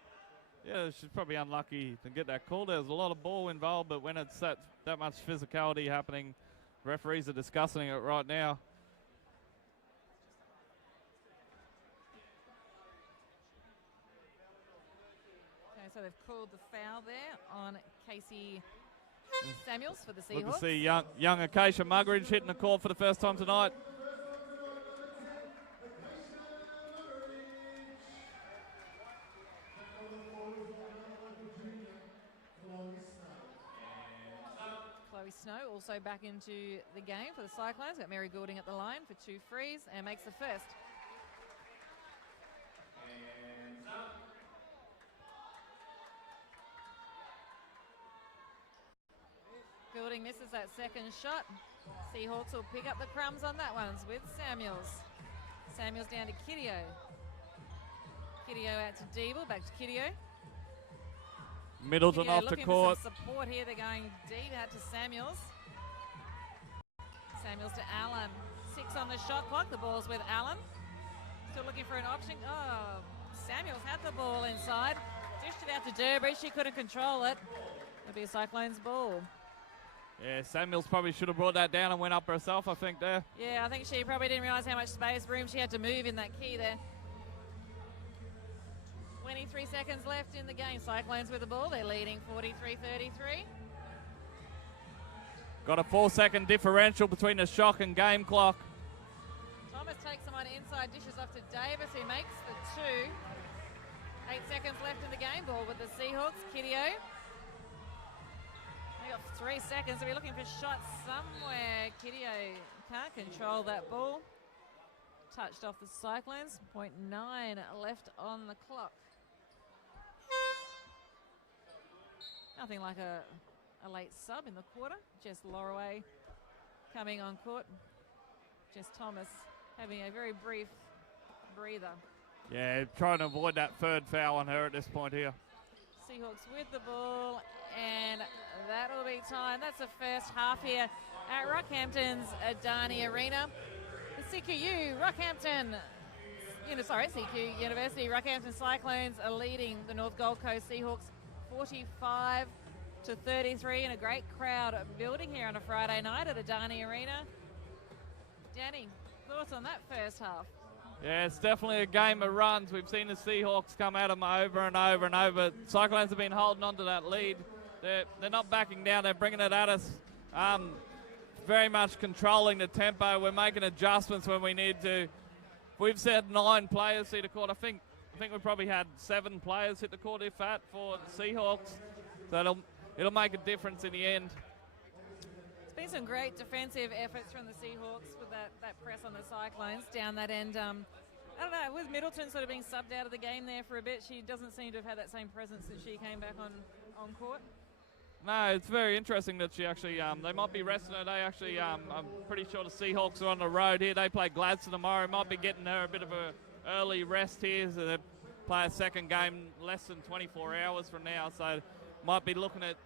Yeah, she's probably unlucky to get that call. There's a lot of ball involved, but when it's that much physicality happening, referees are discussing it right now. So they've called the foul there on Casey Samuels for the Seahawks. Good to see young Acacia Muggeridge hitting the court for the first time tonight. Chloe Snow also back into the game for the Cyclones. Got Mary Goulding at the line for 2 frees and makes the first. Goulding misses that second shot. Seahawks will pick up the crumbs on that one with Samuels. Samuels down to Kiddio. Kiddio out to Deeble, back to Kiddio. Middleton Kiddio off the looking court. for some support here. They're going deep out to Samuels. Samuels to Allen. 6 on the shot clock. The ball's with Allen. Still looking for an option. Oh, Samuels had the ball inside. Dished it out to Derby. She couldn't control it. It'll be a Cyclones ball. Yeah, Samuels probably should have brought that down and went up herself, I think, there. Yeah, I think she probably didn't realise how much room she had to move in that key there. 23 seconds left in the game. Cyclones with the ball. They're leading 43-33. Got a 4-second differential between the shock and game clock. Thomas takes them on inside, dishes off to Davis, who makes the 2. 8 seconds left in the game. Ball with the Seahawks. Kiddio. They got 3 seconds. So we're looking for shots somewhere. Kiddio can't control that ball. Touched off the Cyclones. 0.9 left on the clock. Nothing like a late sub in the quarter. Jess Lorway coming on court. Jess Thomas having a very brief breather. Yeah, trying to avoid that 3rd foul on her at this point here. Seahawks with the ball, and that'll be time. That's the first half here at Rockhampton's Adani Arena. The CQ University Rockhampton Cyclones are leading the North Gold Coast Seahawks 45-33, and a great crowd building here on a Friday night at Adani Arena. Danny, thoughts on that first half? Yeah, it's definitely a game of runs. We've seen the Seahawks come at them over and over and over. Cyclones have been holding on to that lead. They're not backing down. They're bringing it at us. Very much controlling the tempo. We're making adjustments when we need to. We've said 9 players hit the court. I think we probably had 7 players hit the court, if that, for the Seahawks. So it'll make a difference in the end. It's been some great defensive efforts from the Seahawks with that press on the Cyclones down that end. I don't know, with Middleton sort of being subbed out of the game there for a bit, she doesn't seem to have had that same presence since she came back on court. No, it's very interesting that she actually, they might be resting her. They actually, I'm pretty sure the Seahawks are on the road here. They play Gladstone tomorrow. Might be getting her a bit of a early rest here. So they play a second game less than 24 hours from now. So might be looking at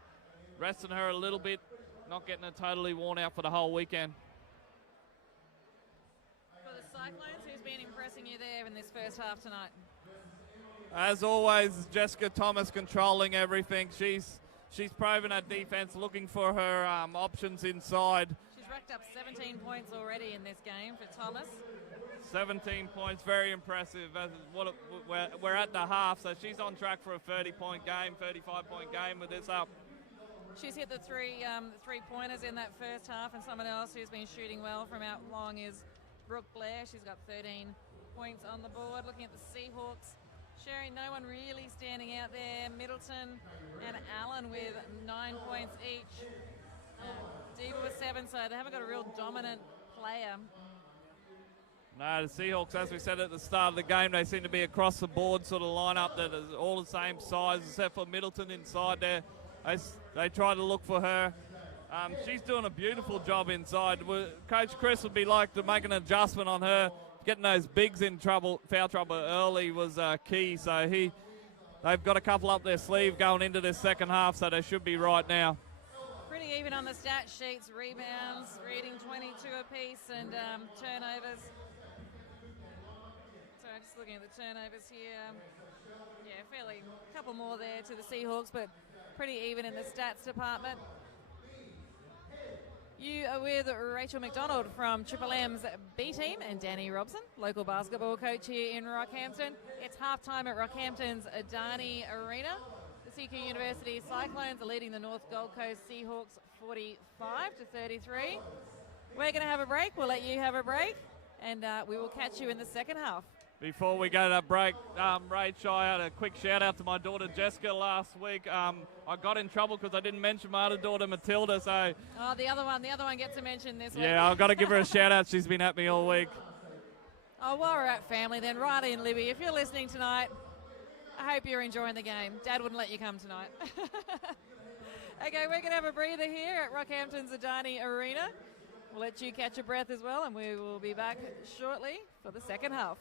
resting her a little bit, not getting her totally worn out for the whole weekend. For the Cyclones, who's been impressing you there in this first half tonight? As always, Jessica Thomas controlling everything. She's proven her defense, looking for her options inside. She's racked up 17 points already in this game for Thomas. 17 points, very impressive. We're at the half, so she's on track for a 30-point game, 35-point game with this up. She's hit the three-pointers in that first half, and someone else who's been shooting well from out long is Brooke Blair. She's got 13 points on the board. Looking at the Seahawks, Sherry, no one really standing out there. Middleton and Allen with 9 points each. Diva with 7, so they haven't got a real dominant player. No, the Seahawks, as we said at the start of the game, they seem to be across the board sort of lineup that is all the same size, except for Middleton inside there. They try to look for her. She's doing a beautiful job inside. Coach Chris would be like to make an adjustment on her. Getting those bigs in foul trouble early was key. So they've got a couple up their sleeve going into this second half, so they should be right now. Pretty even on the stat sheets. Rebounds, reading 22 apiece, and turnovers. So just looking at the turnovers here. Yeah, fairly a couple more there to the Seahawks, but pretty even in the stats department. You are with Rachel McDonald from Triple M's B team and Danny Robson, local basketball coach here in Rockhampton. It's halftime at Rockhampton's Adani Arena. The CQUniversity Cyclones are leading the North Gold Coast Seahawks 45-33. We're going to have a break. We'll let you have a break, and we will catch you in the second half. Before we go to that break, Rach, I had a quick shout out to my daughter Jessica last week. I got in trouble because I didn't mention my other daughter Matilda. So the other one gets a mention this week. Yeah, I've got to give her a shout out. She's been at me all week. Oh, while we're at family then, Riley and Libby, if you're listening tonight, I hope you're enjoying the game. Dad wouldn't let you come tonight. Okay, we're going to have a breather here at Rockhampton's Adani Arena. We'll let you catch your breath as well, and we will be back shortly for the second half.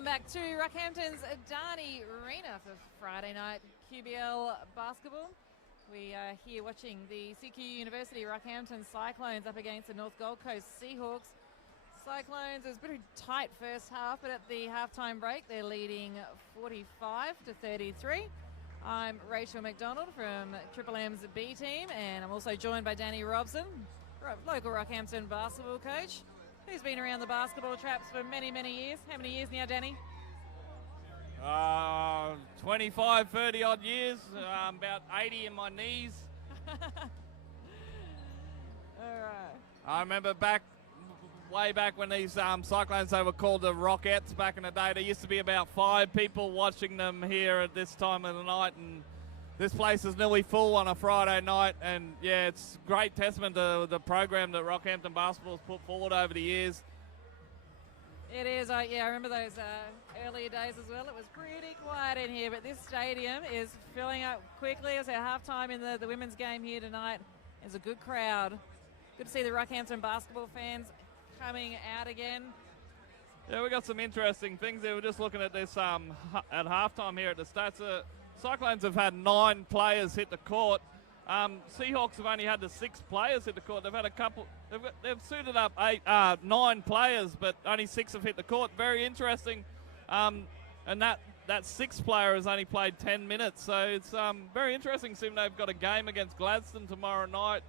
Welcome back to Rockhampton's Adani Arena for Friday night QBL basketball. We are here watching the CQUniversity Rockhampton Cyclones up against the North Gold Coast Seahawks. Cyclones, it was a pretty tight first half, but at the halftime break, they're leading 45-33. I'm Rachel McDonald from Triple M's B team, and I'm also joined by Danny Robson, local Rockhampton basketball coach, who's been around the basketball traps for many, many years. How many years now, Danny? 25, 30 odd years, about 80 in my knees. All right. I remember way back when these Cyclones, they were called the Rockettes back in the day. There used to be about 5 people watching them here at this time of the night, and this place is nearly full on a Friday night. And yeah, it's great testament to the program that Rockhampton basketball has put forward over the years. It is. Yeah, I remember those earlier days as well. It was pretty quiet in here, but this stadium is filling up quickly. It's at halftime in the women's game here tonight. There's a good crowd. Good to see the Rockhampton basketball fans coming out again. Yeah, we got some interesting things there. We're just looking at this at halftime here at the stats. Cyclones have had 9 players hit the court. Seahawks have only had the 6 players hit the court. They've had a couple. They've suited up 9 players, but only 6 have hit the court. Very interesting. And that 6th player has only played 10 minutes, so it's very interesting. Seeing they've got a game against Gladstone tomorrow night.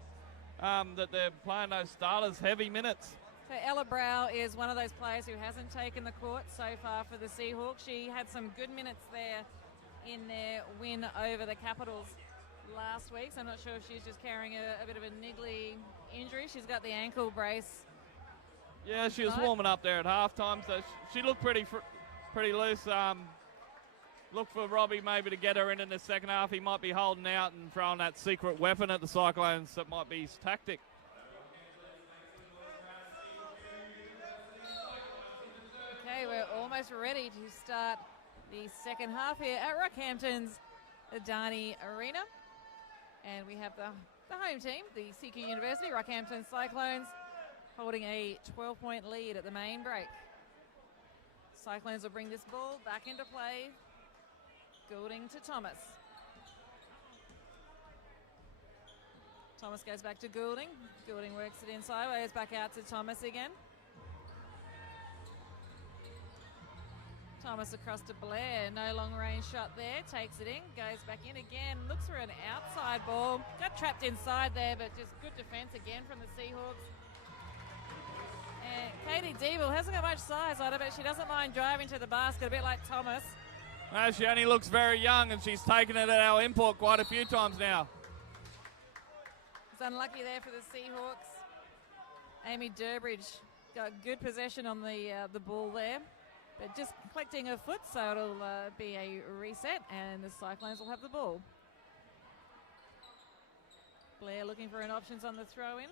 That they're playing those starters heavy minutes. So Ella Brow is one of those players who hasn't taken the court so far for the Seahawks. She had some good minutes there in their win over the Capitals last week, so I'm not sure if she's just carrying a bit of a niggly injury. She's got the ankle brace. Yeah, she was warming up there at halftime, so she looked pretty loose. Look for Robbie maybe to get her in the second half. He might be holding out and throwing that secret weapon at the Cyclones. That might be his tactic. Okay, we're almost ready to start the second half here at Rockhampton's Adani Arena. And we have the home team, the CQUniversity Rockhampton Cyclones, holding a 12-point lead at the main break. Cyclones will bring this ball back into play. Goulding to Thomas. Thomas goes back to Goulding. Goulding works it inside, waves back out to Thomas again. Thomas across to Blair, no long range shot there, takes it in, goes back in again, looks for an outside ball, got trapped inside there, but just good defense again from the Seahawks. And Katie Deeble hasn't got much size on her, but she doesn't mind driving to the basket, a bit like Thomas. No, she only looks very young, and she's taken it at our import quite a few times now. It's unlucky there for the Seahawks. Amy Durbridge got good possession on the ball there, but just collecting her foot, so it'll be a reset, and the Cyclones will have the ball. Blair looking for an options on the throw-in.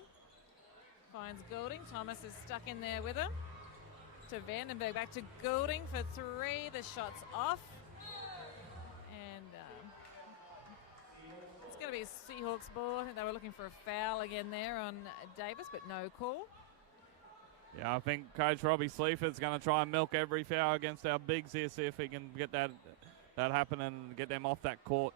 Finds Goulding. Thomas is stuck in there with her. To Vandenberg, back to Goulding for 3. The shot's off. And it's going to be a Seahawks ball. I think they were looking for a foul again there on Davis, but no call. Yeah, I think Coach Robbie Sleaford's going to try and milk every foul against our bigs here, see if he can get that happen and get them off that court.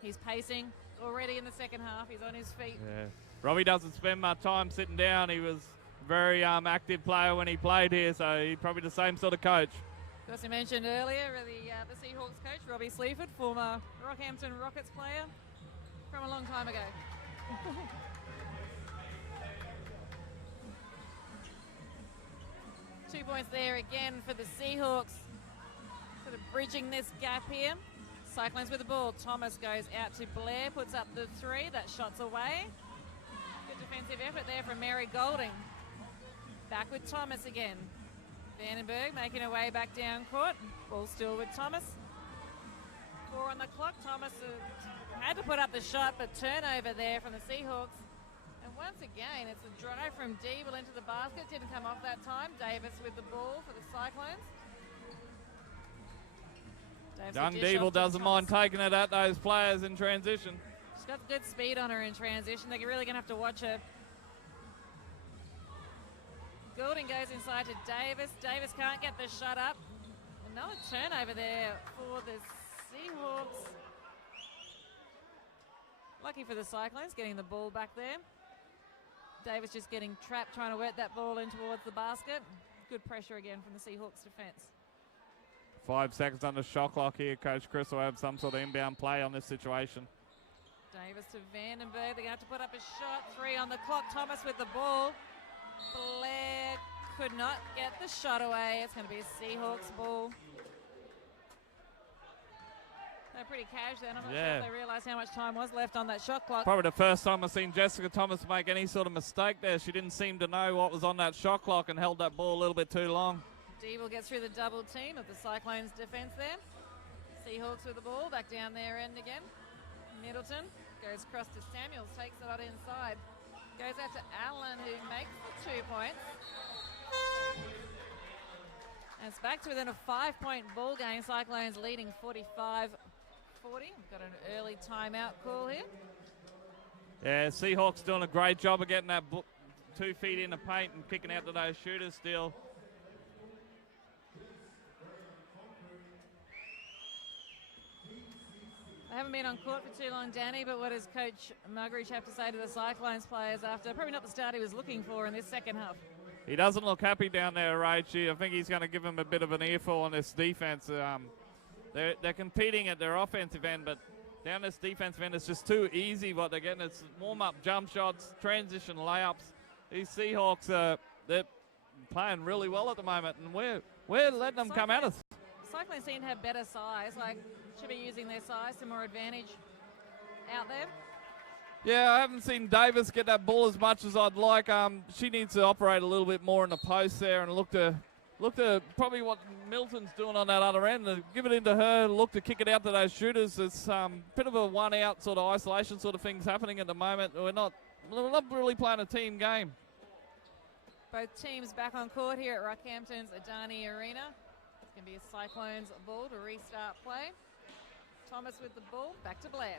He's pacing already in the second half. He's on his feet. Yeah. Robbie doesn't spend much time sitting down. He was a very active player when he played here, so he's probably the same sort of coach. As I mentioned earlier, the Seahawks coach, Robbie Sleaford, former Rockhampton Rockets player from a long time ago. 2 points there again for the Seahawks. Sort of bridging this gap here. Cyclones with the ball. Thomas goes out to Blair, puts up the 3. That shot's away. Good defensive effort there from Mary Goulding. Back with Thomas again. Vandenberg making her way back down court. Ball still with Thomas. 4 on the clock. Thomas had to put up the shot, but turnover there from the Seahawks. And once again, it's a drive from Deeble into the basket. Didn't come off that time. Davis with the ball for the Cyclones. Young Deeble doesn't mind taking it at those players in transition. She's got good speed on her in transition. They're really going to have to watch her. Goulding goes inside to Davis. Davis can't get the shot up. Another turnover there for the Seahawks. Lucky for the Cyclones, getting the ball back there. Davis just getting trapped, trying to work that ball in towards the basket. Good pressure again from the Seahawks defense. 5 seconds under shot clock here. Coach Chris will have some sort of inbound play on this situation. Davis to Vandenberg. They're going to have to put up a shot. 3 on the clock. Thomas with the ball. Blair could not get the shot away. It's going to be a Seahawks ball. They're pretty cash then. I'm not sure if they realised how much time was left on that shot clock. Probably the first time I've seen Jessica Thomas make any sort of mistake there. She didn't seem to know what was on that shot clock and held that ball a little bit too long. Deeble gets through the double team of the Cyclones defence there. Seahawks with the ball, back down their end again. Middleton goes across to Samuels, takes it out inside. Goes out to Allen, who makes the 2 points. And it's back to within a 5-point ball game. Cyclones leading 45-40. We've got an early timeout call here. Yeah, Seahawks doing a great job of getting that 2 feet in the paint and kicking out to those shooters still. I haven't been on court for too long, Danny, but what does Coach Muggeridge have to say to the Cyclones players after probably not the start he was looking for in this second half? He doesn't look happy down there, Rachie. I think he's going to give them a bit of an earful on this defense. They're competing at their offensive end, but down this defensive end, it's just too easy what they're getting. It's warm-up jump shots, transition layups. These Seahawks, they're playing really well at the moment, and we're letting them come at us. Cyclones seem to have better size, should be using their size to more advantage out there. Yeah, I haven't seen Davis get that ball as much as I'd like. She needs to operate a little bit more in the post there and look to probably what Milton's doing on that other end. Give it into her, look to kick it out to those shooters. It's a bit of a one-out sort of isolation sort of things happening at the moment. We're not really playing a team game. Both teams back on court here at Rockhampton's Adani Arena. It's going to be a Cyclones ball to restart play. Thomas with the ball, back to Blair.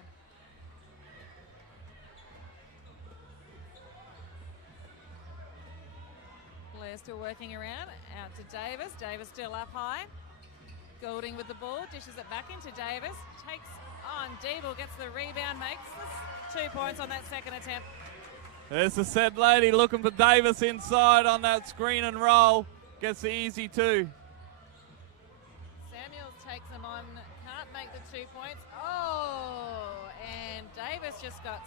Blair still working around, out to Davis. Davis still up high. Goulding with the ball, dishes it back into Davis. Takes on Deeble, gets the rebound, makes 2 points on that second attempt. There's the said lady looking for Davis inside on that screen and roll. Gets the easy 2. Samuels takes them on, can't make the 2 points. Oh, and Davis just got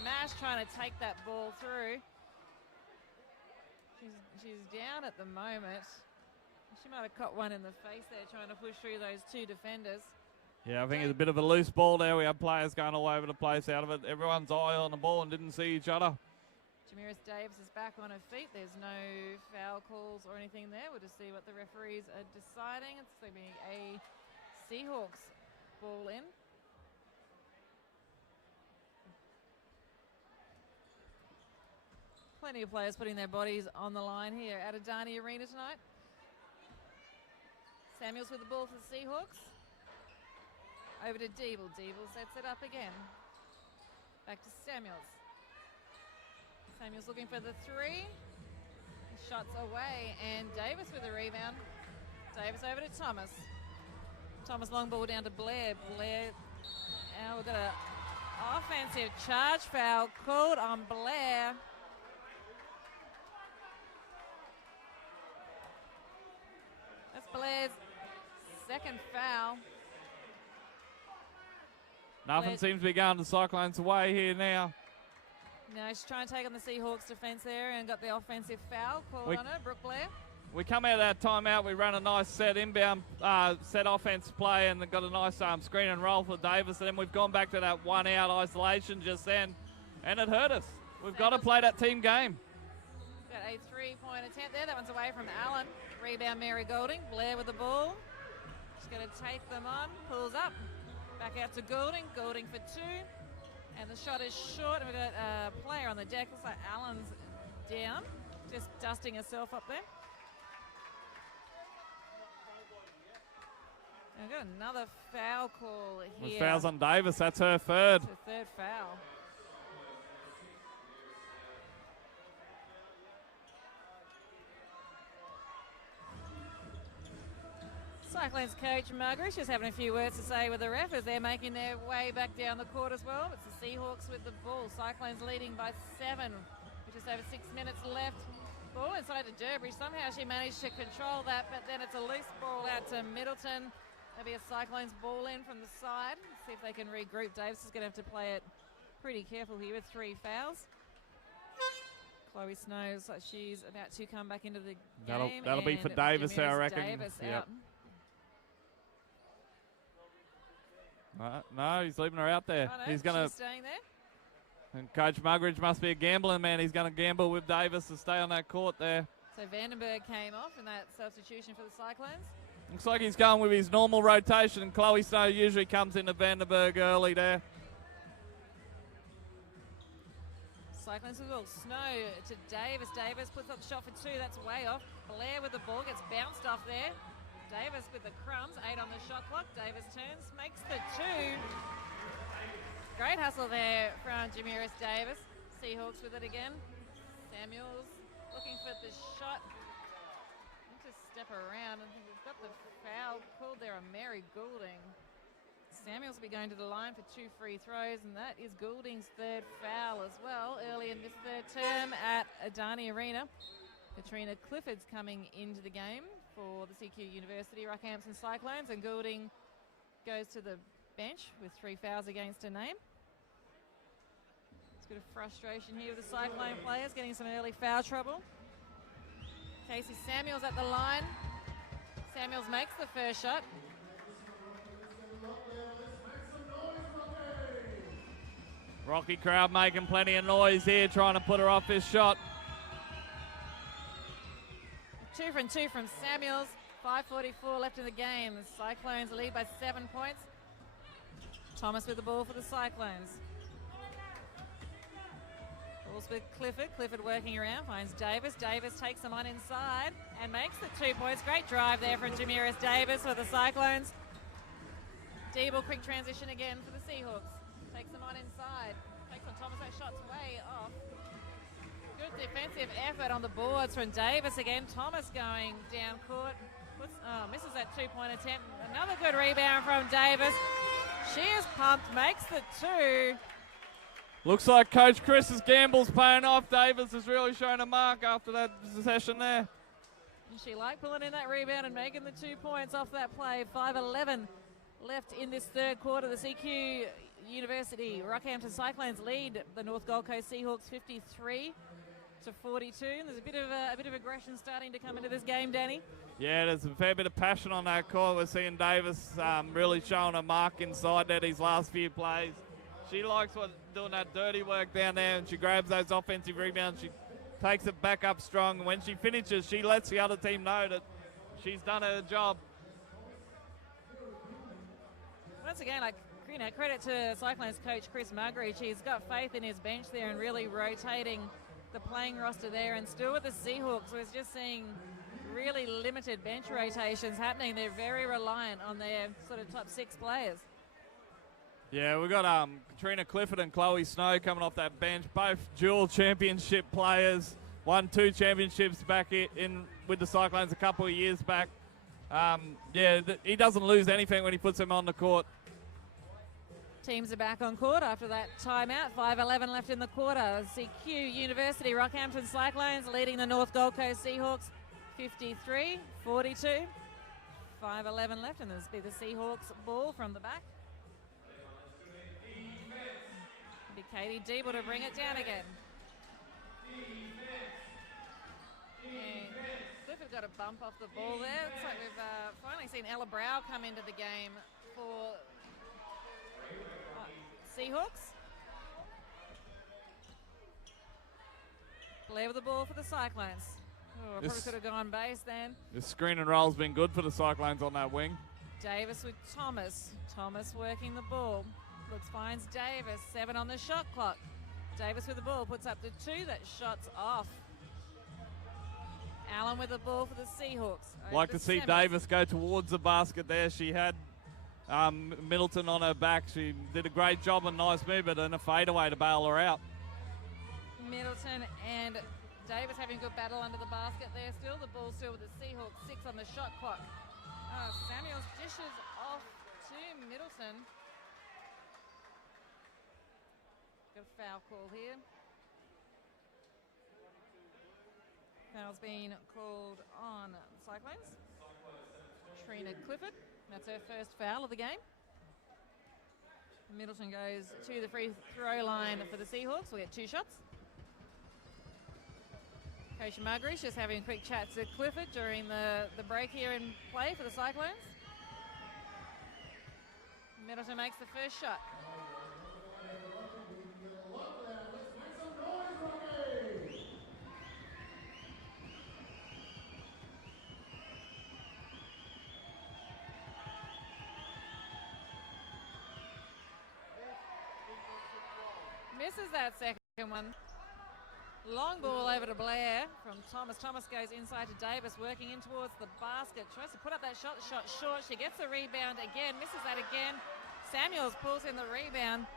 smashed trying to take that ball through. She's down at the moment. She might have caught one in the face there trying to push through those 2 defenders. Yeah, I think it's a bit of a loose ball there. We have players going all over the place out of it. Everyone's eye on the ball and didn't see each other. Jamiris Davis is back on her feet. There's no foul calls or anything there. We'll just see what the referees are deciding. It's going to be a Seahawks ball in. Plenty of players putting their bodies on the line here at Adani Arena tonight. Samuels with the ball for the Seahawks. Over to Deeble. Deeble sets it up again. Back to Samuels. Samuels looking for the 3. Shots away, and Davis with a rebound. Davis over to Thomas. Thomas long ball down to Blair. Blair, now we've got an offensive charge foul called on Blair. That's Blair's second foul. Nothing seems to be going the Cyclones' way here now. No, she's trying to take on the Seahawks defense there and got the offensive foul called on her, Brooke Blair. We come out of that timeout, we ran a nice set inbound, set offense play and got a nice screen and roll for Davis. And then we've gone back to that one-out isolation just then, and it hurt us. We've got to play that team game. Got a 3-point attempt there. That one's away from Allen. Rebound, Mary Goulding. Blair with the ball. She's going to take them on. Pulls up. Back out to Goulding. Goulding for 2. And the shot is short. And we've got a player on the deck. Looks like Allen's down. Just dusting herself up there. And we've got another foul call here. Fouls on Davis. That's her third. It's her third foul. Cyclones coach Margaret just having a few words to say with the ref as they're making their way back down the court as well. It's the Seahawks with the ball. Cyclones leading by 7 with just over 6 minutes left. Ball inside to Durbridge. Somehow she managed to control that, but then it's a loose ball out to Middleton. There'll be a Cyclones ball in from the side. See if they can regroup. Davis is going to have to play it pretty careful here with 3 fouls. Chloe Snow looks like she's about to come back into the game. That'll be for Davis, I reckon. Davis out. No, he's leaving her out there. Oh, no, he's going to staying there. And Coach Muggeridge must be a gambling man. He's going to gamble with Davis to stay on that court there. So Vandenberg came off in that substitution for the Cyclones. Looks like he's going with his normal rotation. Chloe Snow usually comes into Vandenberg early there. Cyclones with the ball. Snow to Davis. Davis puts up the shot for 2. That's way off. Blair with the ball. Gets bounced off there. Davis with the crumbs. 8 on the shot clock. Davis turns. Makes the 2. Great hustle there from Jamiris Davis. Seahawks with it again. Samuels looking for the shot. Need to step around. I think we've got the foul called there on Mary Goulding. Samuels will be going to the line for 2 free throws, and that is Goulding's 3rd foul as well early in this 3rd term at Adani Arena. Katrina Clifford's coming into the game for the CQUniversity Rockhampton Cyclones, and Goulding goes to the bench with 3 fouls against her name. It's a bit of frustration here with the Cyclone players getting some early foul trouble. Casey Samuels at the line. Samuels makes the first shot. Rocky crowd making plenty of noise here, trying to put her off this shot. 2 from Samuels. 5:44 left in the game. The Cyclones lead by 7 points. Thomas with the ball for the Cyclones. Ball's with Clifford. Clifford working around, finds Davis. Davis takes them on inside and makes the 2 points. Great drive there from Jamiris Davis for the Cyclones. Deeble, quick transition again for the Seahawks. Takes them on inside. Takes on Thomas. That shot's way off. Good defensive effort on the boards from Davis again. Thomas going down court. Misses that 2-point attempt. Another good rebound from Davis. She is pumped. Makes the 2. Looks like Coach Chris's gamble's paying off. Davis has really shown a mark after that session there. And she liked pulling in that rebound and making the 2 points off that play. 5:11 left in this 3rd quarter. The CQUniversity Rockhampton Cyclones lead the North Gold Coast Seahawks 53-42. There's a bit of aggression starting to come into this game, Danny. Yeah, there's a fair bit of passion on that court. We're seeing Davis really showing a mark inside there these last few plays. She likes doing that dirty work down there, and she grabs those offensive rebounds. She takes it back up strong. And when she finishes, she lets the other team know that she's done her job. Once again, credit to Cyclones coach Chris Muggeridge. He's got faith in his bench there and really rotating the playing roster there. And still with the Seahawks, we're just seeing really limited bench rotations happening. They're very reliant on their sort of top 6 players. Yeah, we've got Katrina Clifford and Chloe Snow coming off that bench, both dual championship players. Won 2 championships back in with the Cyclones a couple of years back. He doesn't lose anything when he puts them on the court. Teams are back on court after that timeout. 5:11 left in the quarter. CQUniversity Rockhampton Cyclones leading the North Gold Coast Seahawks 53-42. 5:11 left, and this will be the Seahawks ball from the back. It'll be Katie Deeble to bring it down again. And Clifford got a bump off the ball there. Looks like we've finally seen Ella Brow come into the game for Seahawks. Blair with the ball for the Cyclones. Oh, probably could have gone base then. The screen and roll's been good for the Cyclones on that wing. Davis with Thomas. Thomas working the ball. Finds Davis. 7 on the shot clock. Davis with the ball. Puts up the 2. That shot's off. Allen with the ball for the Seahawks. Like to see Davis go towards the basket there. She had Middleton on her back. She did a great job and nice move, but then a fadeaway to bail her out. Middleton and Davis having a good battle under the basket there still. The ball still with the Seahawks. 6 on the shot clock. Samuels dishes off to Middleton. Got a foul call here. Foul's been called on the Cyclones. Trina Clifford, that's her first foul of the game. Middleton goes to the free throw line for the Seahawks. We'll get 2 shots. Coach Muggery's just having a quick chat to Clifford during the break here in play for the Cyclones. Middleton makes the first shot. Misses that second one. Long ball over to Blair from Thomas. Thomas goes inside to Davis, working in towards the basket. Tries to put up that shot short. She gets the rebound again, misses that again. Samuels pulls in the rebound.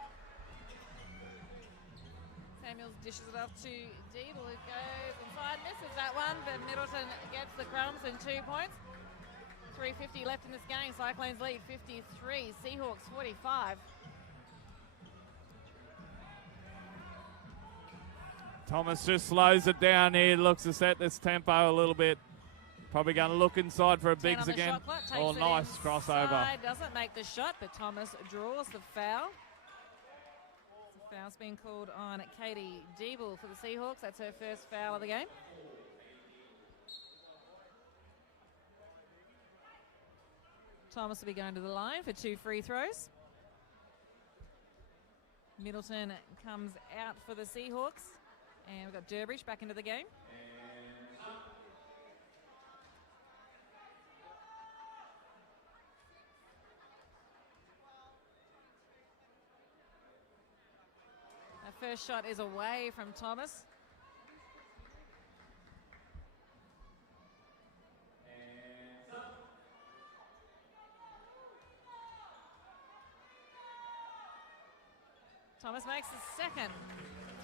Samuels dishes it off to Deeble, who goes inside, misses that one, but Middleton gets the crumbs and 2 points. 3:50 left in this game. Cyclones lead 53, Seahawks 45. Thomas just slows it down here, looks to set this tempo a little bit. Probably going to look inside for a bigs again. Oh, nice crossover. Doesn't make the shot, but Thomas draws the foul. The foul's been called on Katie Deeble for the Seahawks. That's her first foul of the game. Thomas will be going to the line for 2 free throws. Middleton comes out for the Seahawks. And we've got Durbridge back into the game. Our first shot is away from Thomas. Thomas makes the second.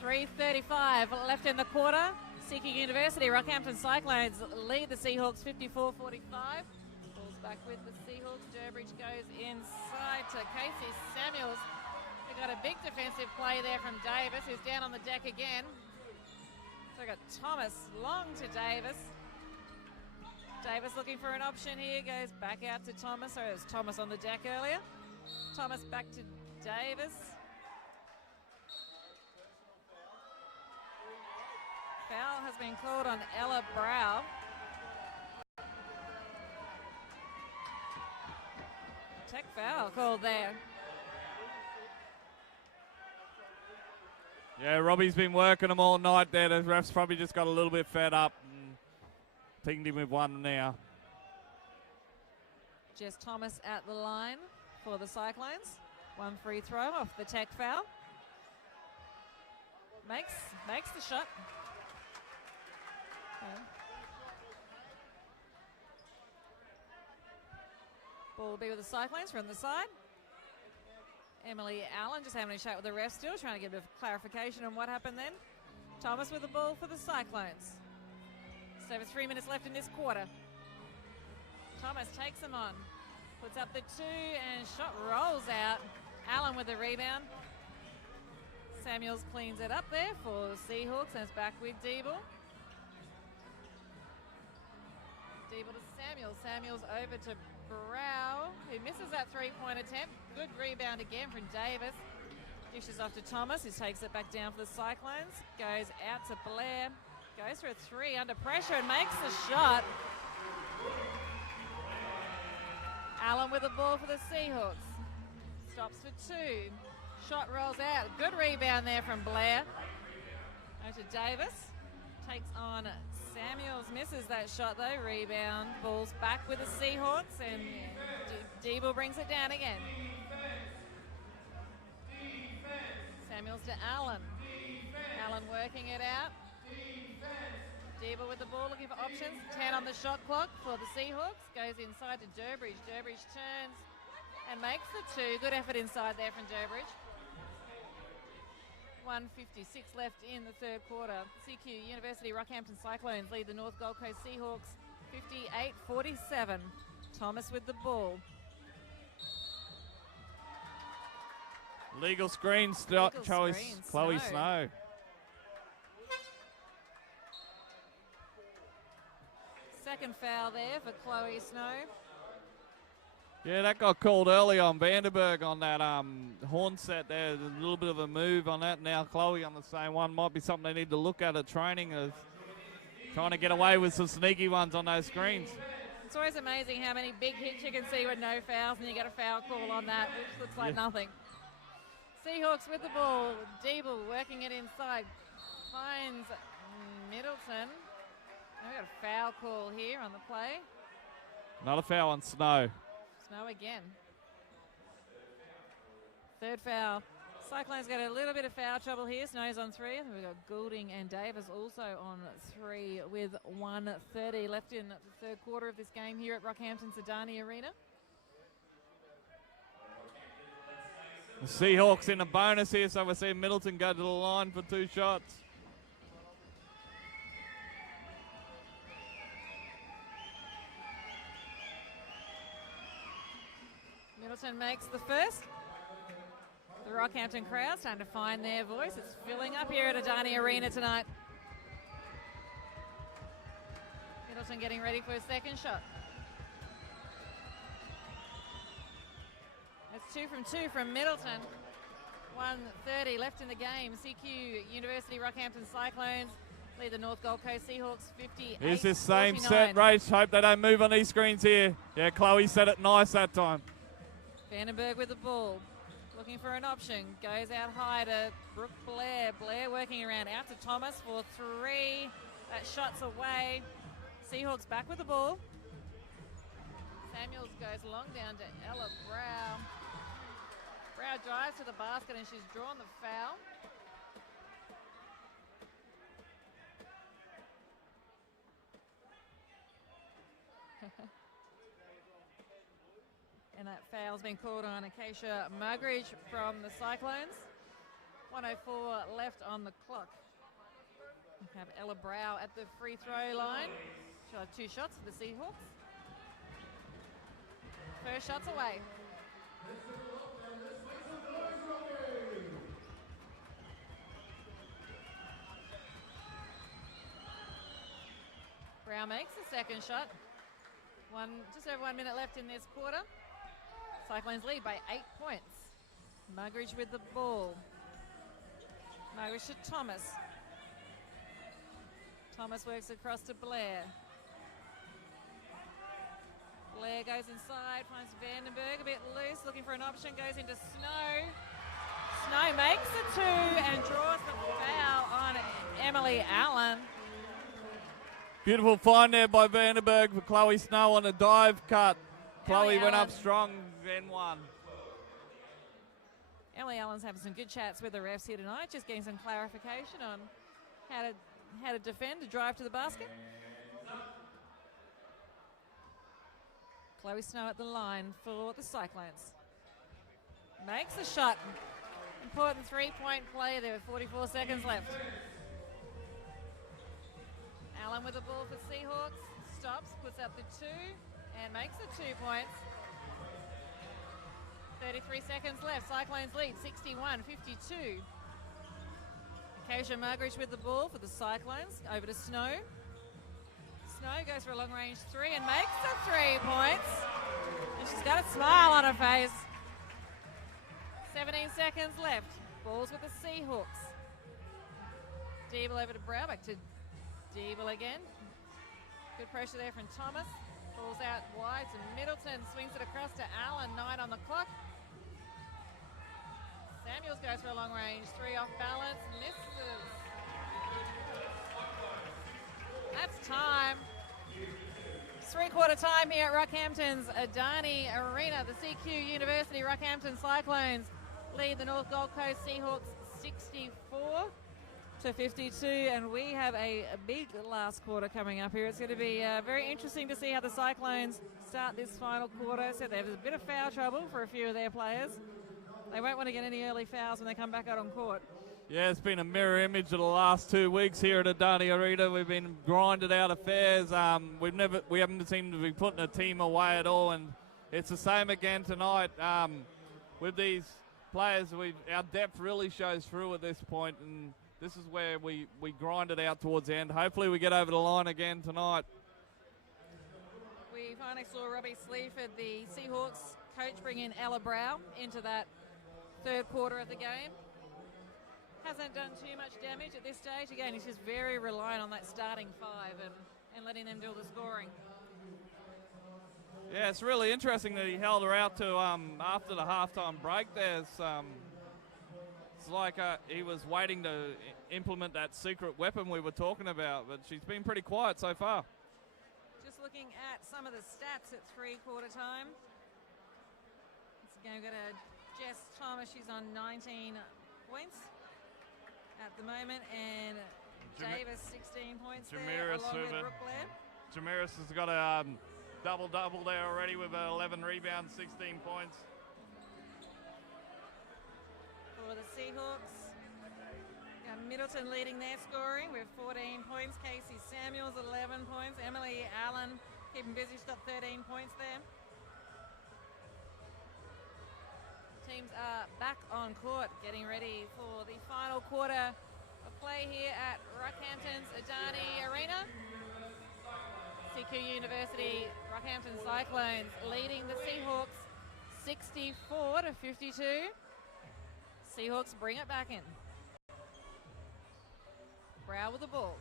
3:35 left in the quarter. CQUniversity, Rockhampton Cyclones lead the Seahawks 54-45. Balls back with the Seahawks. Durbridge goes inside to Casey Samuels. They got a big defensive play there from Davis, who's down on the deck again. So we got Thomas long to Davis. Davis looking for an option here, goes back out to Thomas. So it was Thomas on the deck earlier. Thomas back to Davis. Foul has been called on Ella Brow. Tech foul called there. Yeah, Robbie's been working them all night there. The refs probably just got a little bit fed up and pinged him with one now. Jess Thomas at the line for the Cyclones. 1 free throw off the tech foul. Makes the shot. Ball will be with the Cyclones from the side. Emily Allen just having a chat with the ref still, trying to get a bit of clarification on what happened then. Thomas with the ball for the Cyclones. Just over 3 minutes left in this quarter. Thomas takes them on. Puts up the 2 and shot rolls out. Allen with the rebound. Samuels cleans it up there for Seahawks and it's back with Deeble. Deeble to Samuels. Samuels over to Brow, who misses that 3-point attempt. Good rebound again from Davis. Dishes off to Thomas, who takes it back down for the Cyclones. Goes out to Blair. Goes for a 3 under pressure and makes the shot. Allen with the ball for the Seahawks. Stops for 2. Shot rolls out. Good rebound there from Blair. Over to Davis. Takes on Samuels, misses that shot though. Rebound. Ball's back with the Seahawks and Deeble brings it down again. Samuels to Allen. Allen working it out. Deeble with the ball, looking for options. 10 on the shot clock for the Seahawks. Goes inside to Durbridge. Durbridge turns and makes the 2. Good effort inside there from Durbridge. 1:56 left in the third quarter. CQUniversity Rockhampton Cyclones lead the North Gold Coast Seahawks 58-47. Thomas with the ball. Legal screen, Chloe Snow. Second foul there for Chloe Snow. Yeah, that got called early on Vandenberg on that horn set there. There's a little bit of a move on that. Now Chloe on the same one. Might be something they need to look at training, as trying to get away with some sneaky ones on those screens. It's always amazing how many big hits you can see with no fouls, and you get a foul call on that, which looks like nothing. Seahawks with the ball. Deeble working it inside. Finds Middleton. We've got a foul call here on the play. Another foul on Snow. Snow again. Third foul. Cyclones got a little bit of foul trouble here. Snow's on 3. We've got Goulding and Davis also on 3 with 1:30 left in the third quarter of this game here at Rockhampton Adani Arena. The Seahawks in a bonus here, so we're seeing Middleton go to the line for 2 shots. Middleton makes the first. The Rockhampton crowd starting to find their voice. It's filling up here at Adani Arena tonight. Middleton getting ready for his second shot. That's 2 from 2 from Middleton. 1:30 left in the game. CQUniversity Rockhampton Cyclones lead the North Gold Coast Seahawks 58. Here's this same set race. Hope they don't move on these screens here. Yeah, Chloe said it nice that time. Vandenberg with the ball. Looking for an option. Goes out high to Brooke Blair. Blair working around out to Thomas for 3. That shot's away. Seahawks back with the ball. Samuels goes long down to Ella Brow. Brow drives to the basket and she's drawn the foul. And that foul's been called on Acacia Mugridge from the Cyclones. 1:04 left on the clock. We have Ella Brow at the free throw line. She'll have 2 shots for the Seahawks. First shot's away. Brow makes the second shot. Just over 1 minute left in this quarter. Cyclones lead by 8 points. Mugridge with the ball. Mugridge to Thomas. Thomas works across to Blair. Blair goes inside, finds Vandenberg a bit loose, looking for an option, goes into Snow. Snow makes the 2 and draws the foul on Emily Allen. Beautiful find there by Vandenberg for Chloe Snow on a dive cut. Chloe went up strong, then won. Emily Allen's having some good chats with the refs here tonight, just getting some clarification on how to defend, to drive to the basket. Chloe Snow at the line for the Cyclones. Makes a shot. Important 3-point play there with 44 seconds left. Allen with the ball for Seahawks. Stops, puts up the 2, and makes the 2 points. 33 seconds left. Cyclones lead 61-52. Acacia Mugridge with the ball for the Cyclones. Over to Snow. Snow goes for a long range 3 and makes the 3 points. And she's got a smile on her face. 17 seconds left. Ball's with the Seahawks. Deeble over to Brow, back to Deeble again. Good pressure there from Thomas. Ball's out wide to Middleton. Swings it across to Allen. 9 on the clock. Samuels goes for a long range 3 off balance. Misses. That's time. 3-quarter time here at Rockhampton's Adani Arena. The CQUniversity Rockhampton Cyclones lead the North Gold Coast Seahawks 64-52, and we have a big last quarter coming up here. It's going to be very interesting to see how the Cyclones start this final quarter. So there's a bit of foul trouble for a few of their players. They won't want to get any early fouls when they come back out on court. Yeah, it's been a mirror image of the last 2 weeks here at Adani Arena. We've been grinded out affairs. We haven't seemed to be putting a team away at all, and it's the same again tonight. With these players, our depth really shows through at this point, and this is where we grind it out towards the end. Hopefully we get over the line again tonight. We finally saw Robbie Sleaford, the Seahawks coach, bring in Ella Brow into that third quarter of the game. Hasn't done too much damage at this stage. Again, he's just very reliant on that starting five and letting them do all the scoring. Yeah, it's really interesting that he held her out to after the halftime break there. It's like he was waiting to implement that secret weapon we were talking about, but she's been pretty quiet so far. Just looking at some of the stats at three-quarter time. Once again, we've got Jess Thomas. She's on 19 points at the moment, and Davis 16 points there, along with Brooke Blair. Jamiris has got a double-double there already with 11 rebounds, 16 points. For the Seahawks, Middleton leading their scoring with 14 points. Casey Samuels 11 points. Emily Allen keeping busy. She's got 13 points there. Teams are back on court, getting ready for the final quarter of play here at Rockhampton's Adani Arena. CQUniversity Rockhampton Cyclones leading the Seahawks 64-52. Seahawks bring it back in. Brow with the ball.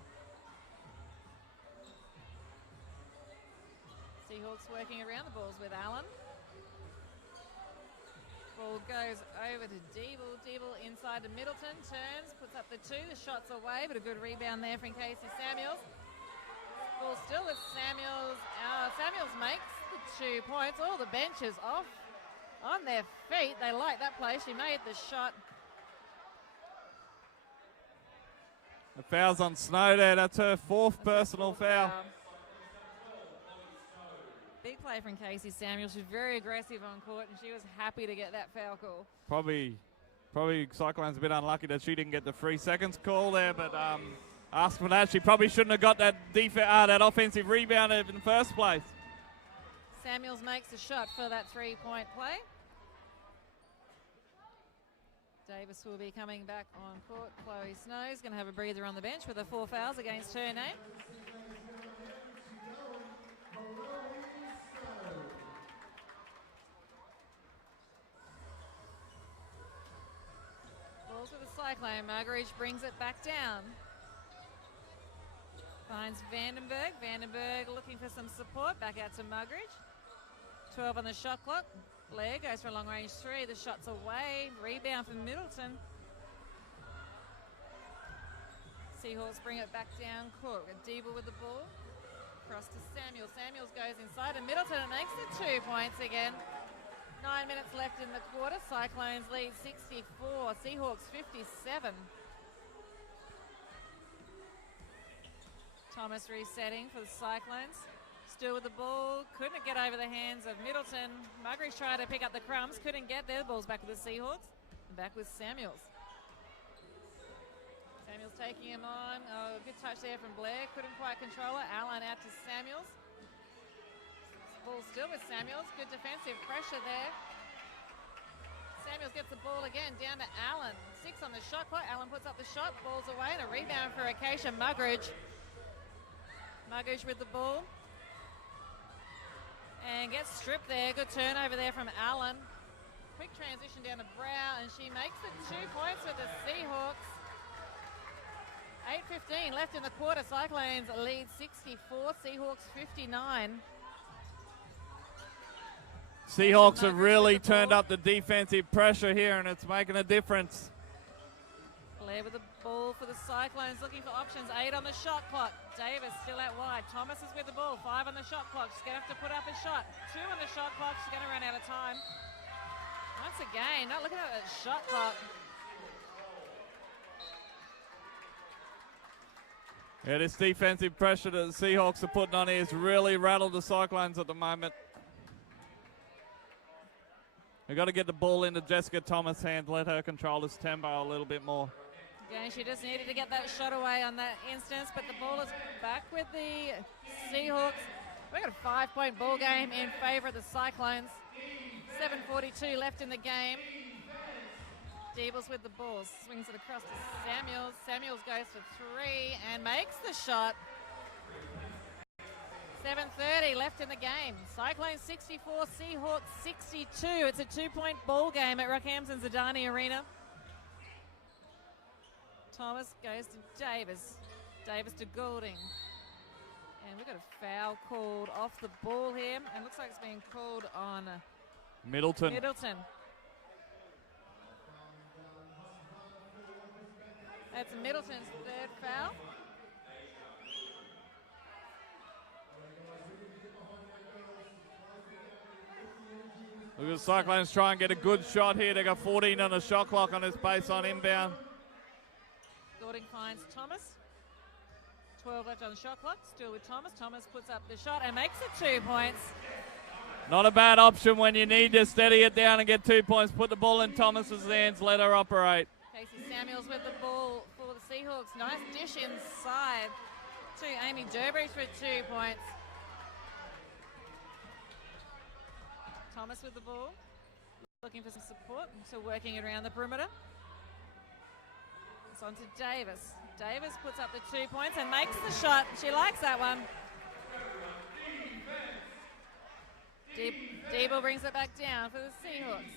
Seahawks working around the balls with Allen. Ball goes over to Deeble. Deeble inside to Middleton. Turns, puts up the two. The shot's away, but a good rebound there from Casey Samuels. Ball still with Samuels. Samuels makes the 2 points. All the bench is off on their feet. They like that play. She made the shot. The foul's on Snow there. That's her fourth personal foul. Big play from Casey Samuels. She's very aggressive on court, and she was happy to get that foul call. Probably Cyclones a bit unlucky that she didn't get the 3 seconds call there, but ask for that. She probably shouldn't have got that that offensive rebound in the first place. Samuels makes the shot for that three-point play. Davis will be coming back on court. Chloe Snow's going to have a breather on the bench with the 4 fouls against her name. Balls with the Cyclone. Muggeridge brings it back down. Finds Vandenberg. Vandenberg looking for some support. Back out to Muggeridge. 12 on the shot clock. Blair goes for a long range three. The shot's away. Rebound from Middleton. Seahawks bring it back down court. Deeble with the ball. Across to Samuels. Samuels goes inside and Middleton makes it 2 points again. 9 minutes left in the quarter. Cyclones lead 64. Seahawks 57. Thomas resetting for the Cyclones. Still with the ball. Couldn't get over the hands of Middleton. Muggeridge tried to pick up the crumbs. Couldn't get there. The ball's back with the Seahawks. And back with Samuels. Samuels taking him on. Oh, good touch there from Blair. Couldn't quite control it. Allen out to Samuels. Ball still with Samuels. Good defensive pressure there. Samuels gets the ball again down to Allen. 6 on the shot clock. Allen puts up the shot. Ball's away and a rebound for Acacia Muggeridge. Muggeridge with the ball. And gets stripped there. Good turnover there from Allen. Quick transition down to Brow, and she makes it 2 points for the Seahawks. 8:15 left in the quarter. Cyclones lead 64. Seahawks 59. Seahawks have really turned up the defensive pressure here, and it's making a difference. Blair with the ball for the Cyclones, looking for options. 8 on the shot clock. Davis still out wide. Thomas is with the ball. 5 on the shot clock. She's going to have to put up a shot. 2 on the shot clock. She's going to run out of time. Once again, not looking at that shot clock. Yeah, this defensive pressure that the Seahawks are putting on here has really rattled the Cyclones at the moment. We've got to get the ball into Jessica Thomas' hands, let her control this tempo a little bit more. Again, she just needed to get that shot away on that instance, but the ball is back with the Seahawks. We've got a 5-point ball game in favour of the Cyclones. 7:42 left in the game. Deebles with the ball, swings it across to Samuels. Samuels goes for 3 and makes the shot. 7:30 left in the game. Cyclones 64, Seahawks 62. It's a 2-point ball game at Rockhampton's Adani Arena. Thomas goes to Davis. Davis to Goulding. And we've got a foul called off the ball here. And looks like it's being called on Middleton. That's Middleton's third foul. Look at the Cyclones try and get a good shot here. They got 14 on the shot clock on this baseline inbound. Goulding finds Thomas. 12 left on the shot clock. Still with Thomas. Thomas puts up the shot and makes it 2 points. Not a bad option when you need to steady it down and get 2 points. Put the ball in Thomas's hands. Let her operate. Casey Samuels with the ball for the Seahawks. Nice dish inside to Amy Durbridge for 2 points. Thomas with the ball. Looking for some support. So working it around the perimeter. It's on to Davis. Davis puts up the 2 points and makes the shot. She likes that one. Deeble brings it back down for the Seahawks.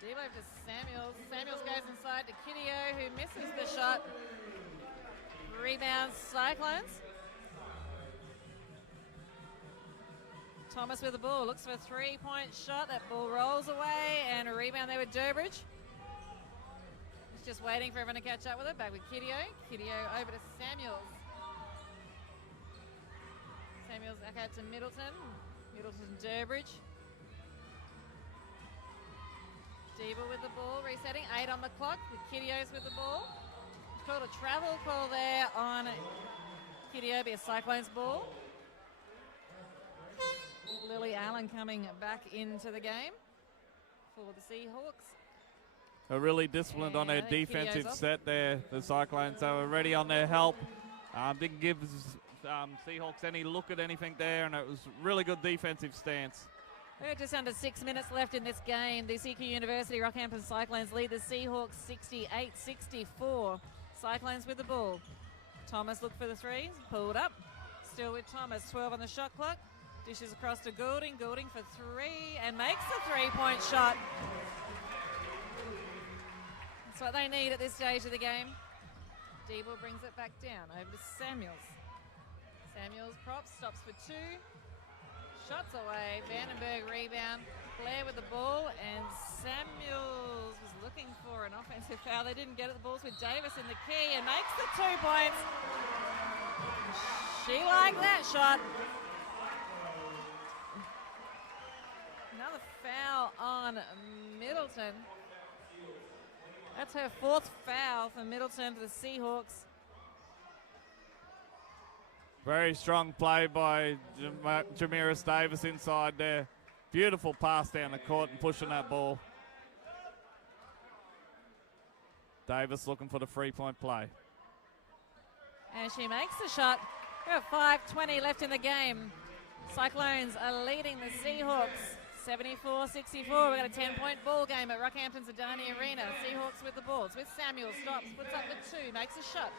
Deeble to Samuels. Samuels goes inside to Kiddio, who misses the shot. Rebounds Cyclones. Thomas with the ball, looks for a 3-point shot. That ball rolls away and a rebound there with Durbridge. He's just waiting for everyone to catch up with it. Back with Kiddio. Kiddio over to Samuels. Samuels back out to Middleton. Middleton Durbridge. Deeble with the ball, resetting. 8 on the clock. The Kiddio's with the ball. Called a travel call there on Kiddio, be a Cyclones ball. Lily Allen coming back into the game for the Seahawks. They're really disciplined on their defensive set there, the Cyclones. They were ready on their help. Didn't give Seahawks any look at anything there, and it was really good defensive stance. We're just under 6 minutes left in this game. The CQUniversity Rockhampton Cyclones lead the Seahawks 68-64. Cyclones with the ball. Thomas looked for the 3, pulled up. Still with Thomas, 12 on the shot clock. Dishes across to Goulding. Goulding for 3 and makes the 3-point shot. That's what they need at this stage of the game. Deeble brings it back down over to Samuels. Samuels props, stops for 2. Shots away. Vandenberg rebound. Blair with the ball, and Samuels was looking for an offensive foul. They didn't get it. The ball's with Davis in the key and makes the 2 points. She liked that shot. Another foul on Middleton. That's her 4th foul for Middleton for the Seahawks. Very strong play by Jamiris Davis inside there. Beautiful pass down the court and pushing that ball. Davis looking for the 3-point play. And she makes the shot. We have 5:20 left in the game. Cyclones are leading the Seahawks 74-64. We've got a 10-point ball game at Rockhampton's Adani Arena. Seahawks with the ball. It's with Samuel. Stops, puts up the 2, makes a shot.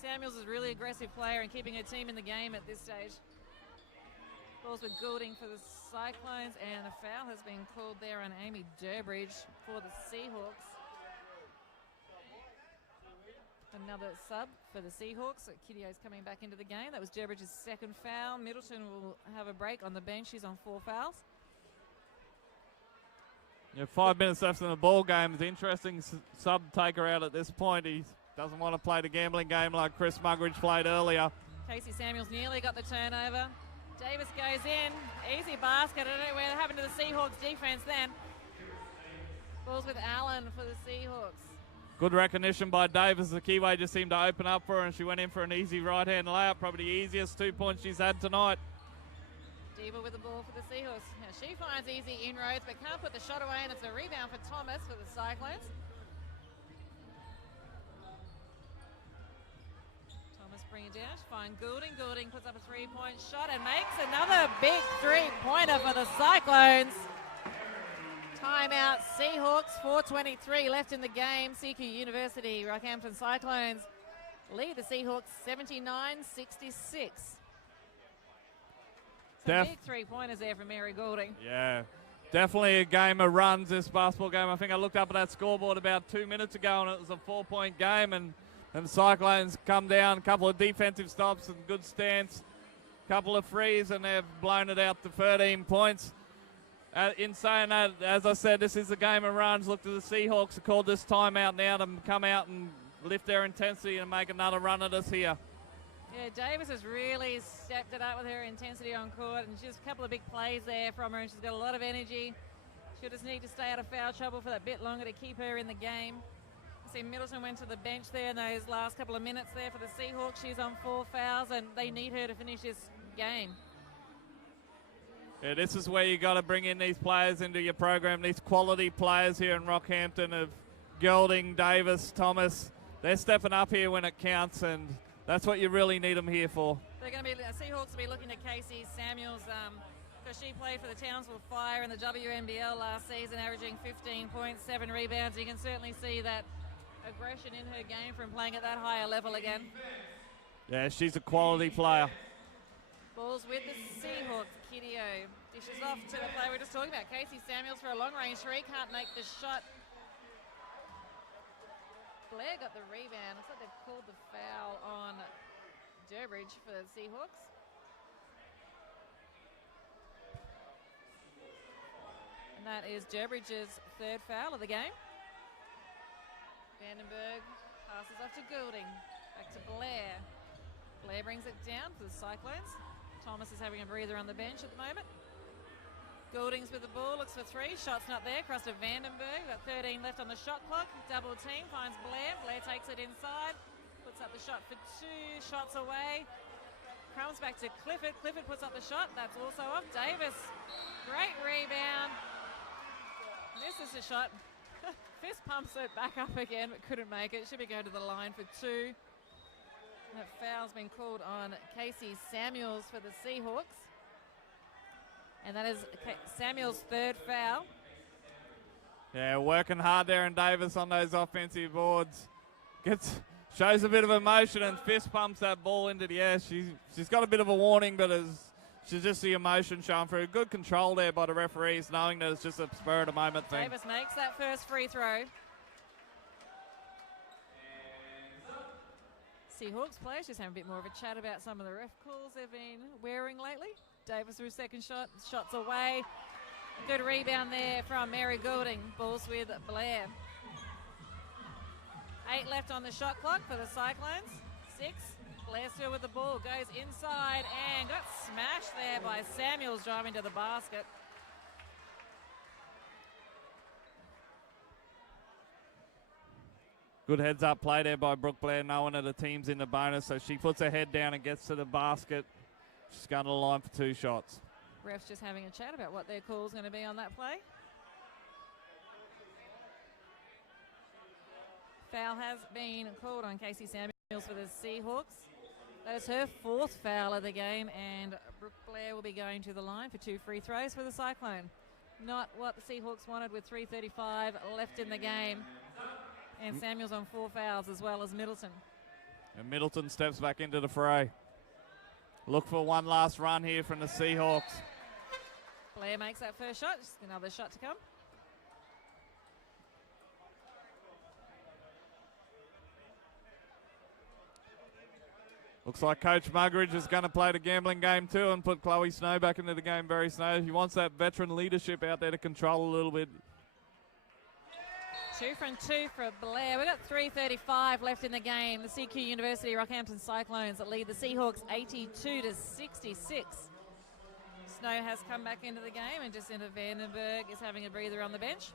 Samuels is a really aggressive player and keeping her team in the game at this stage. Balls with Goulding for the Cyclones, and a foul has been called there on Amy Durbridge for the Seahawks. Another sub for the Seahawks. Kiddio's coming back into the game. That was Durbridge's 2nd foul. Middleton will have a break on the bench. She's on 4 fouls. Yeah, 5 minutes left in the ball game. It's interesting sub taker out at this point. He doesn't want to play the gambling game like Chris Muggeridge played earlier. Casey Samuels nearly got the turnover. Davis goes in. Easy basket. I don't know where it happened to the Seahawks defense then. Balls with Allen for the Seahawks. Good recognition by Davis. The keyway just seemed to open up for her, and she went in for an easy right-hand layup. Probably the easiest 2 points she's had tonight. Diva with the ball for the Seahawks. Now she finds easy inroads but can't put the shot away, and it's a rebound for Thomas for the Cyclones. Thomas bringing it down to find Goulding. Goulding puts up a three-point shot and makes another big three-pointer for the Cyclones. Timeout Seahawks, 4:23 left in the game. CQUniversity, Rockhampton Cyclones lead the Seahawks 79-66. Some big three-pointers there from Mary Goulding. Yeah, definitely a game of runs, this basketball game. I think I looked up at that scoreboard about 2 minutes ago, and it was a 4-point game, and the Cyclones come down, a couple of defensive stops and good stance, couple of frees, and they've blown it out to 13 points. In saying that, as I said, this is a game of runs. Look to the Seahawks have called this timeout now to come out and lift their intensity and make another run at us here. Yeah, Davis has really stepped it up with her intensity on court, and just a couple of big plays there from her, and she's got a lot of energy. She'll just need to stay out of foul trouble for that bit longer to keep her in the game. I see Middleton went to the bench there in those last couple of minutes there for the Seahawks. She's on 4 fouls, and they need her to finish this game. Yeah, this is where you got to bring in these players into your program, these quality players here in Rockhampton of Goulding, Davis, Thomas. They're stepping up here when it counts, and that's what you really need them here for. They're going to be, Seahawks will be looking at Casey Samuels, because she played for the Townsville Fire in the WNBL last season, averaging 15 points, 7 rebounds. You can certainly see that aggression in her game from playing at that higher level again. Yeah, she's a quality player. Balls with the Seahawks. Kiddio dishes off to the player we were just talking about. Casey Samuels for a long-range three. Can't make the shot. Blair got the rebound. Looks like they've called the foul on Durbridge for the Seahawks. And that is Durbridge's 3rd foul of the game. Vandenberg passes off to Goulding. Back to Blair. Blair brings it down for the Cyclones. Thomas is having a breather on the bench at the moment. Goulding's with the ball, looks for 3. Shot's not there. Across to Vandenberg. Got 13 left on the shot clock. Double team, finds Blair. Blair takes it inside. Puts up the shot for 2. Shots away. Comes back to Clifford. Clifford puts up the shot. That's also off. Davis. Great rebound. Misses the shot. Fist pumps it back up again, but couldn't make it. Should be going to the line for 2. That foul's been called on Casey Samuels for the Seahawks. And that is Samuels' 3rd foul. Yeah, working hard there in Davis on those offensive boards. Shows a bit of emotion and fist pumps that ball into the air. She's got a bit of a warning, but she's just the emotion showing through. Good control there by the referees, knowing that it's just a spur of the moment thing. Davis makes that first free throw. Seahawks players just having a bit more of a chat about some of the ref calls they've been wearing lately. Davis for a second shot, shots away. Good rebound there from Mary Goulding. Balls with Blair. 8 left on the shot clock for the Cyclones. 6. Blair still with the ball, goes inside and got smashed there by Samuels driving to the basket. Good heads-up play there by Brooke Blair, knowing that the team's in the bonus, so she puts her head down and gets to the basket. She's going to the line for 2 shots. Refs just having a chat about what their call's going to be on that play. Foul has been called on Casey Samuels for the Seahawks. That is her 4th foul of the game, and Brooke Blair will be going to the line for 2 free throws for the Cyclone. Not what the Seahawks wanted with 3:35 left in the game. And Samuels on 4 fouls as well as Middleton. And Middleton steps back into the fray. Look for one last run here from the Seahawks. Blair makes that first shot. Just another shot to come. Looks like Coach Muggeridge is going to play the gambling game too and put Chloe Snow back into the game. Barry Snow, he wants that veteran leadership out there to control a little bit. 2 from 2 for Blair. We've got 3:35 left in the game. The CQUniversity Rockhampton Cyclones that lead the Seahawks 82-66. Snow has come back into the game, and Jacinta Vandenberg is having a breather on the bench.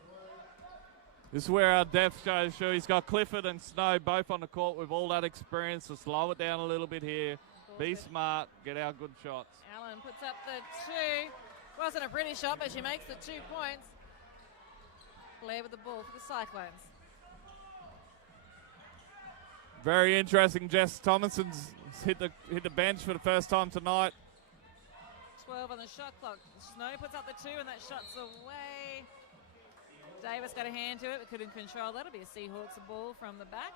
This is where our depth shows. He's got Clifford and Snow both on the court with all that experience to slow it down a little bit here. Be smart, get our good shots. Allen puts up the 2. Wasn't a pretty shot, but she makes the 2 points. Blair with the ball for the Cyclones. Very interesting. Jess Thomason's hit the bench for the first time tonight. 12 on the shot clock. Snow puts up the 2, and that shot's away. Davis got a hand to it, but couldn't control that. It'll be a Seahawks ball from the back.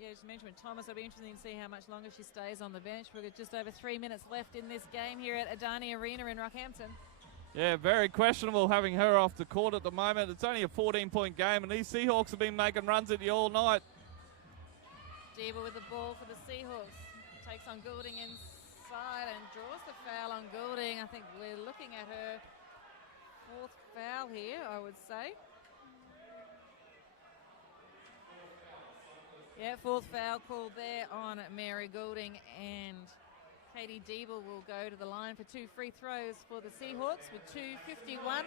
Yeah, just mentioned Thomas. It'll be interesting to see how much longer she stays on the bench. We've got just over 3 minutes left in this game here at Adani Arena in Rockhampton. Yeah, very questionable having her off the court at the moment. It's only a 14-point game, and these Seahawks have been making runs at you all night. Diebel with the ball for the Seahawks. Takes on Goulding inside and draws the foul on Goulding. I think we're looking at her 4th foul here, I would say. Yeah, 4th foul called there on Mary Goulding, and Katie Diebel will go to the line for 2 free throws for the Seahawks with 2:51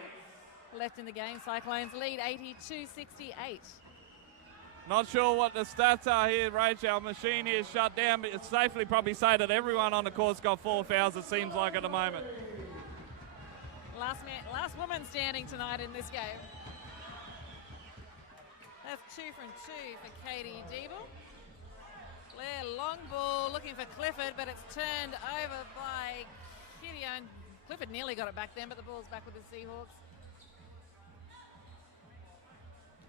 left in the game. Cyclones lead 82-68. Not sure what the stats are here, Rach. Our machine here is shut down, but it's safely probably say that everyone on the court's got 4 fouls, it seems like, at the moment. Last woman standing tonight in this game. That's 2 from 2 for Katie Diebel. Blair, long ball, looking for Clifford, but it's turned over by Kiddio. Clifford nearly got it back then, but the ball's back with the Seahawks.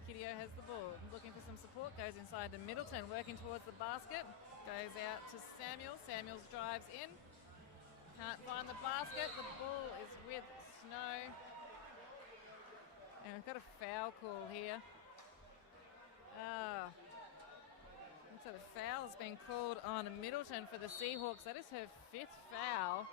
Kiddio has the ball, looking for some support, goes inside to Middleton, working towards the basket, goes out to Samuels. Samuels drives in, can't find the basket, the ball is with Snow. And we've got a foul call here. So the foul has been called on Middleton for the Seahawks. That is her 5th foul.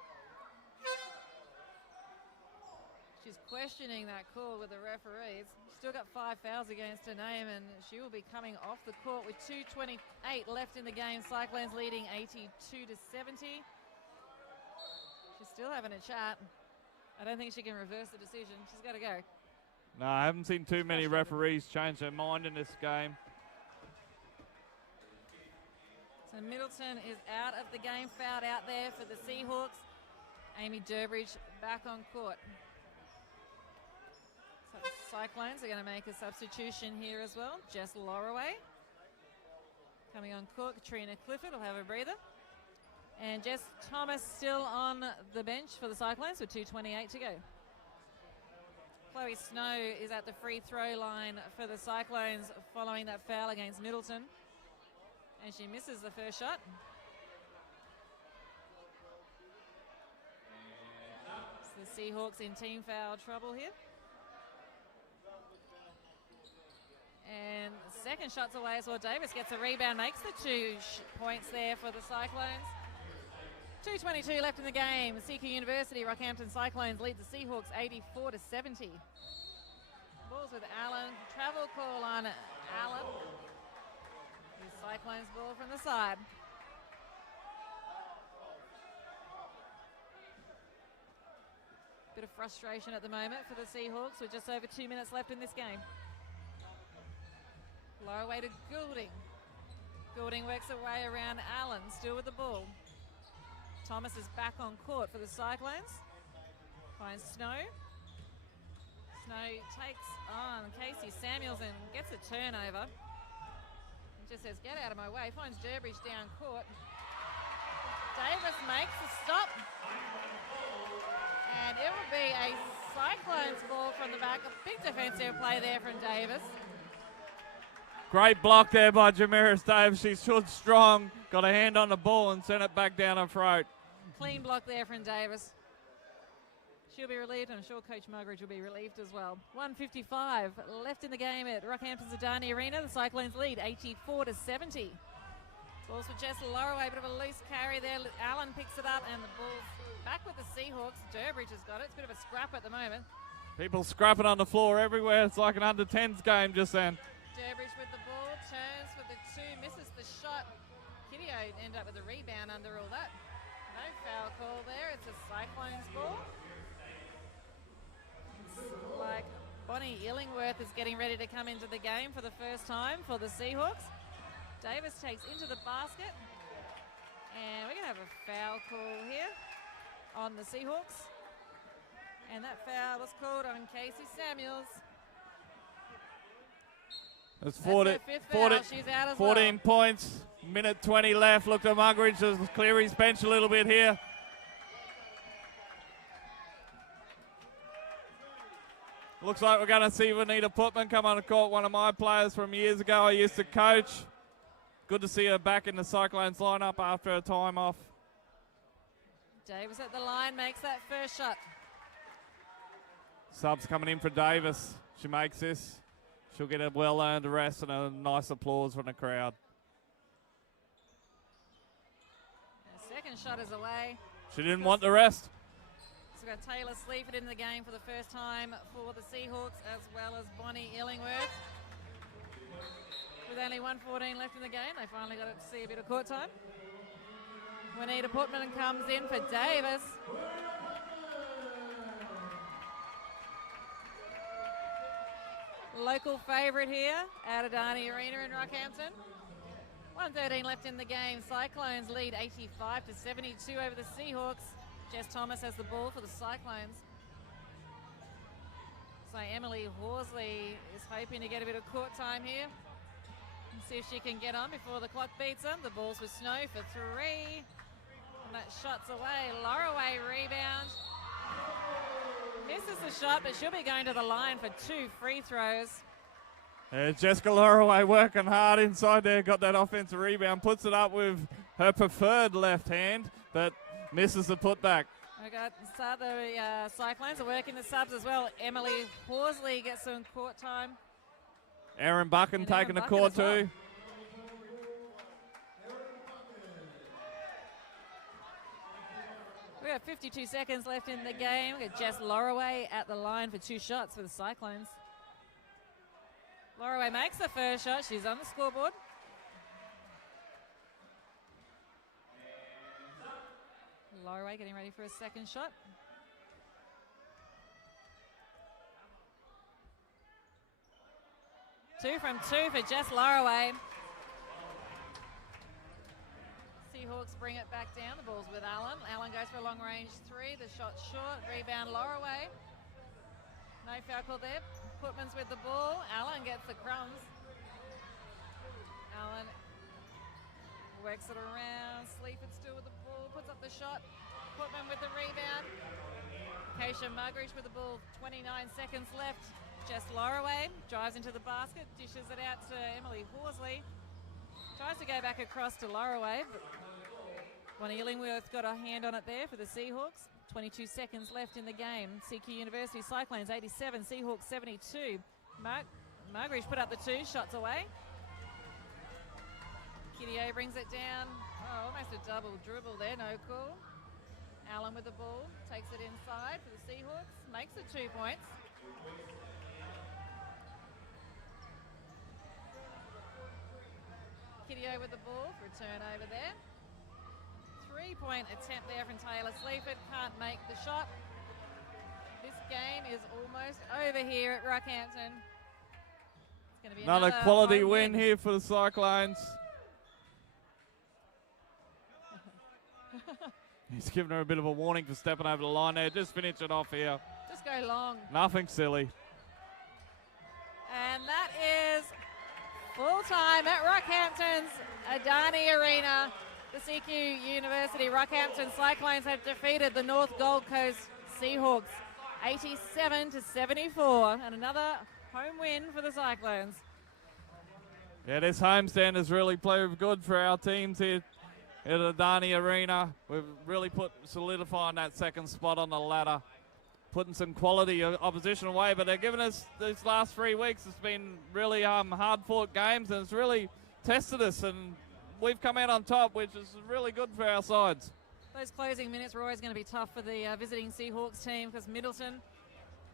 She's questioning that call with the referees. Still got 5 fouls against her name, and she will be coming off the court with 2:28 left in the game. Cyclones leading 82-70. She's still having a chat. I don't think she can reverse the decision. She's got to go. No, I haven't seen too many referees change their mind in this game. So Middleton is out of the game, fouled out there for the Seahawks. Amy Durbridge back on court. So the Cyclones are going to make a substitution here as well. Jess Lorraway coming on court. Katrina Clifford will have a breather. And Jess Thomas still on the bench for the Cyclones with 2:28 to go. Chloe Snow is at the free throw line for the Cyclones following that foul against Middleton. And she misses the first shot. So the Seahawks in team foul trouble here. And the second shot's away as well. Davis gets a rebound, makes the 2 points there for the Cyclones. 2:22 left in the game. CQUniversity Rockhampton Cyclones lead the Seahawks 84-70. Balls with Allen. Travel call on Allen. The Cyclones ball from the side. Bit of frustration at the moment for the Seahawks with just over 2 minutes left in this game. Low away to Goulding. Goulding works her way around Allen, still with the ball. Thomas is back on court for the Cyclones. Finds Snow. Snow takes on Casey Samuels and gets a turnover. And just says, get out of my way. Finds Durbridge down court. Davis makes the stop. And it will be a Cyclones ball from the back. A big defensive play there from Davis. Great block there by Jamiris Davis. She stood strong, got a hand on the ball and sent it back down her throat. Clean block there from Davis. She'll be relieved, and I'm sure Coach Muggeridge will be relieved as well. 1:55 left in the game at Rockhampton's Adani Arena. The Cyclones lead 84-70. Balls for Jess Lorraway, bit of a loose carry there. Allen picks it up, and the ball's back with the Seahawks. Durbridge has got it. It's a bit of a scrap at the moment. People scrapping on the floor everywhere. It's like an under-10s game just then. Durbridge with the ball, turns for the 2, misses the shot. Kiddio end up with a rebound under all that. No foul call there. It's a Cyclones ball. It's like Bonnie Illingworth is getting ready to come into the game for the first time for the Seahawks. Davis takes into the basket. And we're going to have a foul call here on the Seahawks. And that foul was called on Casey Samuels. It's That's her fifth foul. She's out as 14 points, minute 20 left. Look at Muggeridge to clear his bench a little bit here. Looks like we're going to see Vanita Putman come on the court, one of my players from years ago I used to coach. Good to see her back in the Cyclones lineup after a time off. Davis at the line makes that first shot. Subs coming in for Davis. She makes this. She'll get a well-earned rest and a nice applause from the crowd. The second shot is away. She didn't want the rest. So we've got Taylor Sleaford in the game for the first time for the Seahawks, as well as Bonnie Illingworth. With only 1:14 left in the game, they finally got to see a bit of court time. Juanita Putman comes in for Davis. Local favourite here at Adani Arena in Rockhampton. 1:13 left in the game. Cyclones lead 85-72 over the Seahawks. Jess Thomas has the ball for the Cyclones. So Emily Horsley is hoping to get a bit of court time here. And see if she can get on before the clock beats them. The ball's with Snow for 3. And that shot's away. Loraway rebound. Misses the shot, but she'll be going to the line for 2 free throws. Jessica Loraway working hard inside there. Got that offensive rebound. Puts it up with her preferred left hand, but misses the putback. We got the Cyclones are working the subs as well. Emily Horsley gets some court time. Erin Buchan taking the court too. We have 52 seconds left in the game. We got Jess Loraway at the line for 2 shots for the Cyclones. Loraway makes the first shot. She's on the scoreboard. Loraway getting ready for a second shot. Two from 2 for Jess Loraway. Seahawks bring it back down. The ball's with Allen. Allen goes for a long range 3. The shot's short. Rebound Loraway. No foul call there. Putman's with the ball. Allen gets the crumbs. Allen works it around. Sleaford still with the ball. Puts up the shot. Putman with the rebound. Keisha Muggeridge with the ball. 29 seconds left. Jess Loraway drives into the basket. Dishes it out to Emily Horsley. Tries to go back across to Loraway, but Bonnie Illingworth got a hand on it there for the Seahawks. 22 seconds left in the game. CQUniversity Cyclones 87, Seahawks 72. Muggeridge put up the 2, shots away. Kitty O brings it down. Oh, almost a double dribble there, no call. Allen with the ball, takes it inside for the Seahawks, makes the 2 points. Kitty O with the ball for a turnover there. 3-point attempt there from Taylor Sleaford. Can't make the shot. This game is almost over here at Rockhampton. It's going to be another quality win here for the Cyclones. He's given her a bit of a warning for stepping over the line there. Just finish it off here. Just go long. Nothing silly. And that is full time at Rockhampton's Adani Arena. The CQUniversity Rockhampton Cyclones have defeated the North Gold Coast Seahawks 87-74, and another home win for the Cyclones. Yeah, this homestand has really played good for our teams here at Adani Arena. We've really solidifying that second spot on the ladder, putting some quality opposition away, but they're giving us these last 3 weeks. It's been really hard-fought games, and it's really tested us, and we've come out on top, which is really good for our sides. Those closing minutes were always going to be tough for the visiting Seahawks team, because Middleton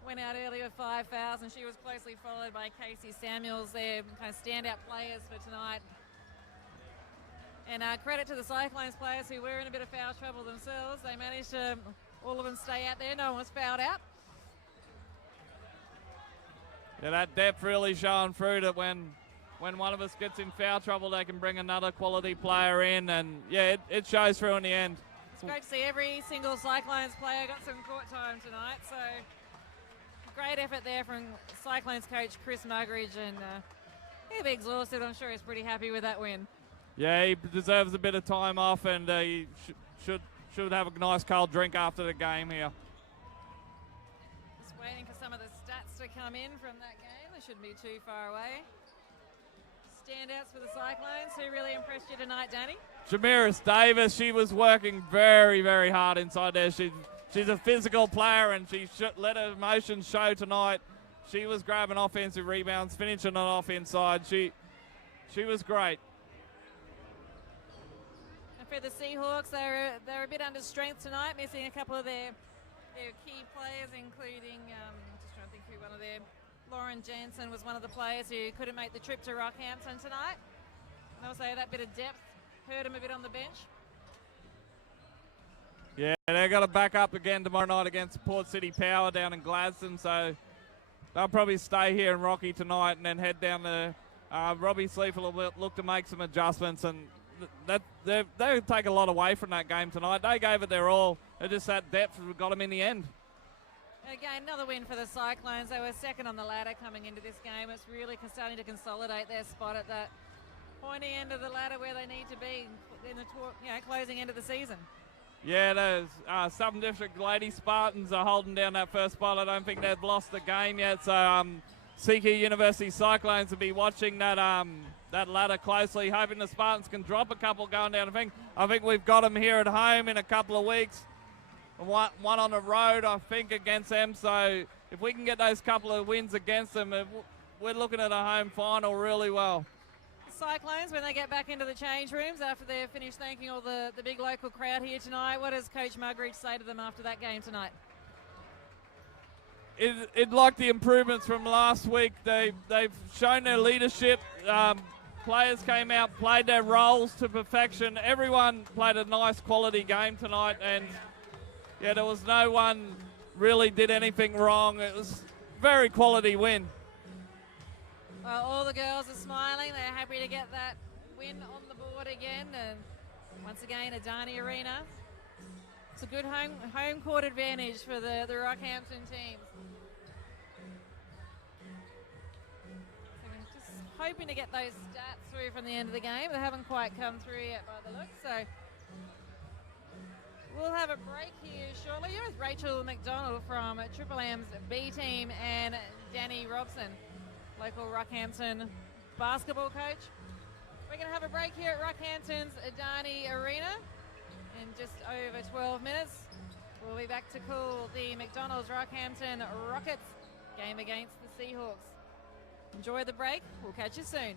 went out early with 5 fouls, and she was closely followed by Casey Samuels, their kind of standout players for tonight. And credit to the Cyclones players who were in a bit of foul trouble themselves. They managed to, all of them, stay out there. No one was fouled out. Yeah, that depth really showing through that when one of us gets in foul trouble, they can bring another quality player in, and yeah, it shows through in the end. It's great to see every single Cyclones player got some court time tonight, so great effort there from Cyclones coach Chris Muggeridge, and he'll be exhausted. I'm sure he's pretty happy with that win. Yeah, he deserves a bit of time off, and he should have a nice cold drink after the game here. Just waiting for some of the stats to come in from that game. They shouldn't be too far away. Standouts for the Cyclones. Who really impressed you tonight, Danny? Jamiris Davis, she was working very, very hard inside there. She's a physical player, and she let her emotions show tonight. She was grabbing offensive rebounds, finishing it off inside. She was great. And for the Seahawks, they're a bit under strength tonight, missing a couple of their key players, including just trying to think who one of their. Lauren Jensen was one of the players who couldn't make the trip to Rockhampton tonight. And also that bit of depth hurt him a bit on the bench. Yeah, they're going to back up again tomorrow night against Port City Power down in Gladstone, so they'll probably stay here in Rocky tonight and then head down to Robbie Sleaford will look to make some adjustments, and they'll take a lot away from that game tonight. They gave it their all. It just that depth got them in the end. Again, another win for the Cyclones. They were second on the ladder coming into this game. It's really starting to consolidate their spot at that pointy end of the ladder where they need to be in the closing end of the season. Yeah, those Southern District Lady Spartans are holding down that first spot. I don't think they've lost the game yet, so CQUniversity Cyclones will be watching that ladder closely, hoping the Spartans can drop a couple going down. I think we've got them here at home in a couple of weeks. One on the road, I think, against them. So if we can get those couple of wins against them, we're looking at a home final really well. The Cyclones, when they get back into the change rooms after they've finished thanking all the big local crowd here tonight, what does Coach Muggeridge say to them after that game tonight? It like the improvements from last week. They've shown their leadership. Players came out, played their roles to perfection. Everyone played a nice quality game tonight, and yeah, there was no one really did anything wrong. It was a very quality win. Well, all the girls are smiling. They're happy to get that win on the board again. And once again, Adani Arena. It's a good home court advantage for the Rockhampton team. So we're just hoping to get those stats through from the end of the game. They haven't quite come through yet by the looks. So we'll have a break here shortly. You're with Rachel McDonald from Triple M's B team and Danny Robson, local Rockhampton basketball coach. We're going to have a break here at Rockhampton's Adani Arena in just over 12 minutes. We'll be back to call the McDonald's Rockhampton Rockets game against the Seahawks. Enjoy the break. We'll catch you soon.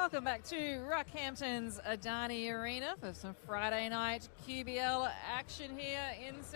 Welcome back to Rockhampton's Adani Arena for some Friday night QBL action here in